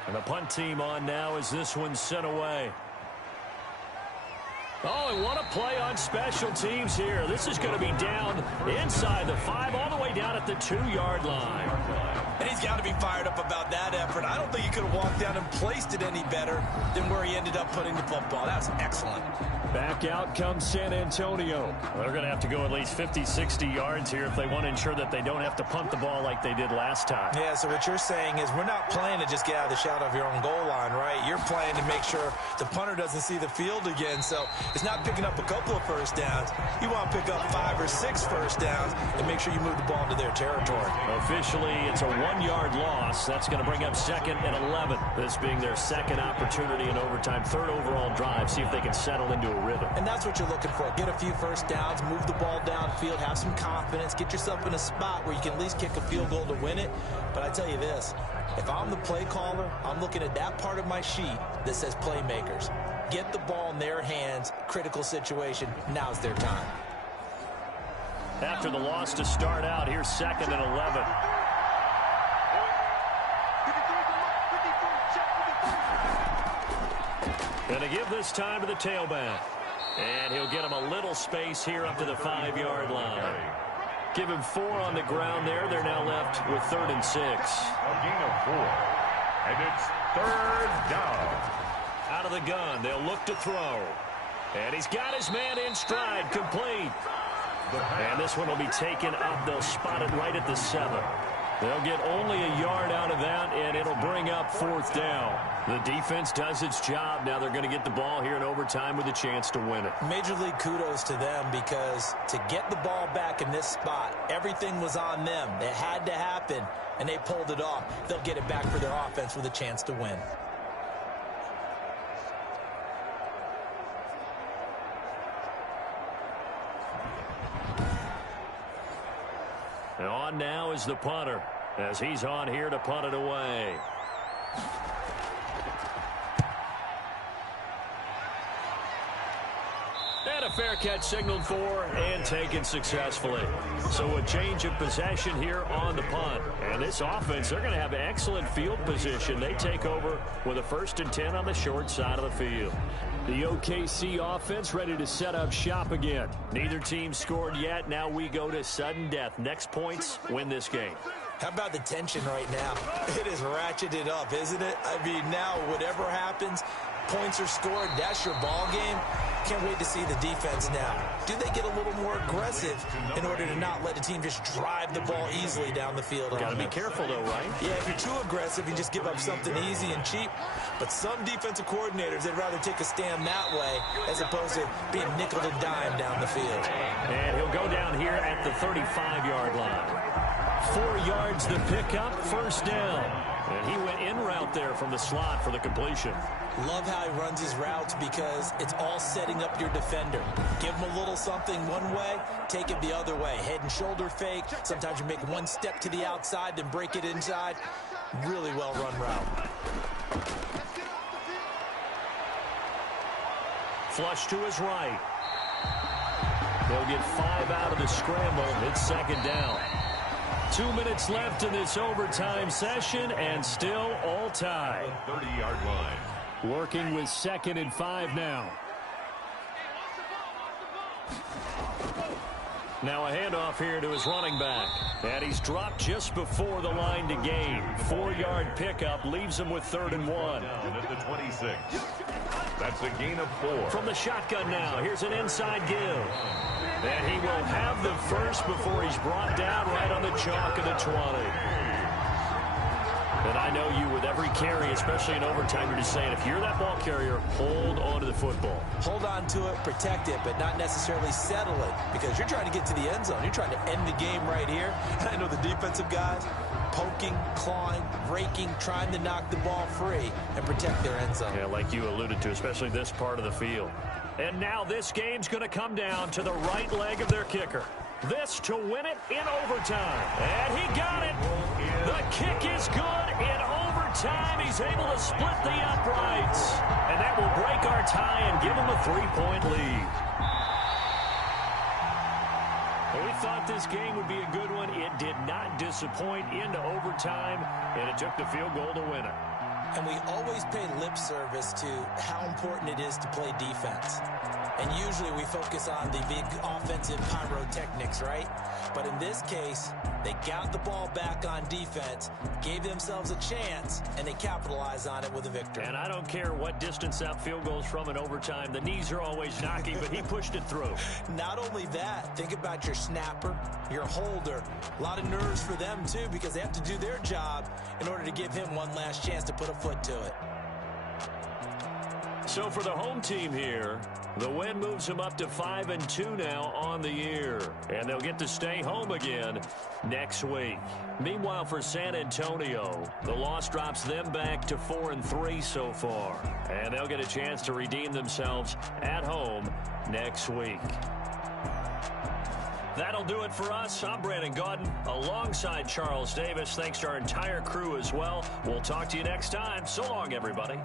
And the punt team on now as this one's sent away. Oh, and what a play on special teams here. This is going to be down inside the 5, all the way down at the 2-yard line. And he's got to be fired up about that effort. I don't think he could have walked down and placed it any better than where he ended up putting the football. That's excellent. Back out comes San Antonio. They're going to have to go at least 50, 60 yards here if they want to ensure that they don't have to punt the ball like they did last time. Yeah, so what you're saying is we're not playing to just get out of the shadow of your own goal line, right? You're playing to make sure the punter doesn't see the field again. So it's not picking up a couple of first downs. You want to pick up 5 or 6 first downs and make sure you move the ball into their territory. Officially, it's a 1-yard loss. That's going to bring up 2nd and 11. This being their second opportunity in overtime, 3rd overall drive. See if they can settle into a rhythm. And that's what you're looking for. Get a few first downs, move the ball downfield, have some confidence, get yourself in a spot where you can at least kick a field goal to win it. But I tell you this, if I'm the play caller, I'm looking at that part of my sheet that says playmakers. Get the ball in their hands, critical situation, now's their time. After the loss to start out, here's 2nd and 11. Gonna give this time to the tailback. And he'll get him a little space here up to the 5-yard line. Give him 4 on the ground there. They're now left with 3rd and 6. A gain of 4. And it's 3rd down. Out of the gun, they'll look to throw. And he's got his man in stride, complete. And this one will be taken up. They'll spot it right at the 7. They'll get only a yard out of that, and it'll bring up 4th down. The defense does its job. Now they're going to get the ball here in overtime with a chance to win it. Major League kudos to them because to get the ball back in this spot, everything was on them. It had to happen, and they pulled it off. They'll get it back for their offense with a chance to win. And on now is the punter as he's on here to punt it away. And a fair catch signaled for and taken successfully. So a change of possession here on the punt. And this offense, they're going to have excellent field position. They take over with a 1st and 10 on the short side of the field. The OKC offense ready to set up shop again. Neither team scored yet. Now we go to sudden death. Next points win this game. How about the tension right now? It is ratcheted up, isn't it? I mean, now whatever happens, points are scored. That's your ball game. Can't wait to see the defense now. Do they get a little more aggressive in order to not let the team just drive the ball easily down the field? Got to be careful, though, right? Yeah, if you're too aggressive, you just give up something easy and cheap. But some defensive coordinators, they'd rather take a stand that way as opposed to being nickel and dime down the field. And he'll go down here at the 35-yard line. 4 yards the pickup, 1st down. And he went in route there from the slot for the completion. Love how he runs his routes because it's all setting up your defender. Give him a little something one way, take it the other way. Head and shoulder fake. Sometimes you make one step to the outside, then break it inside. Really well-run route. Flush to his right. They'll get 5 out of the scramble. It's 2nd down. 2 minutes left in this overtime session, and still all tied. 30-yard line. Working with 2nd and 5 now. Now a handoff here to his running back. And he's dropped just before the line to gain. 4-yard pickup leaves him with 3rd and 1. Down at the 26. That's a gain of 4. From the shotgun now, here's an inside give. And he will have the first before he's brought down right on the chalk of the 20. And I know you, with every carry, especially in overtime, you're just saying, if you're that ball carrier, hold on to the football. Hold on to it, protect it, but not necessarily settle it because you're trying to get to the end zone. You're trying to end the game right here. And I know the defensive guys, poking, clawing, raking, trying to knock the ball free and protect their end zone. Yeah, like you alluded to, especially this part of the field. And now this game's going to come down to the right leg of their kicker. This to win it in overtime. And he got it. The kick is good in overtime. He's able to split the uprights. And that will break our tie and give him a 3-point lead. We thought this game would be a good one. It did not disappoint into overtime, and it took the field goal to win it. And we always pay lip service to how important it is to play defense. And usually we focus on the big offensive pyrotechnics, right? But in this case, they got the ball back on defense, gave themselves a chance, and they capitalized on it with a victory. And I don't care what distance that field goes from in overtime. The knees are always knocking, but he pushed it through. Not only that, think about your snapper, your holder. A lot of nerves for them, too, because they have to do their job in order to give him one last chance to put a foot to it. So for the home team here, the win moves them up to 5-2 now on the year. And they'll get to stay home again next week. Meanwhile, for San Antonio, the loss drops them back to 4-3 so far. And they'll get a chance to redeem themselves at home next week. That'll do it for us. I'm Brandon Gaudin alongside Charles Davis. Thanks to our entire crew as well. We'll talk to you next time. So long, everybody.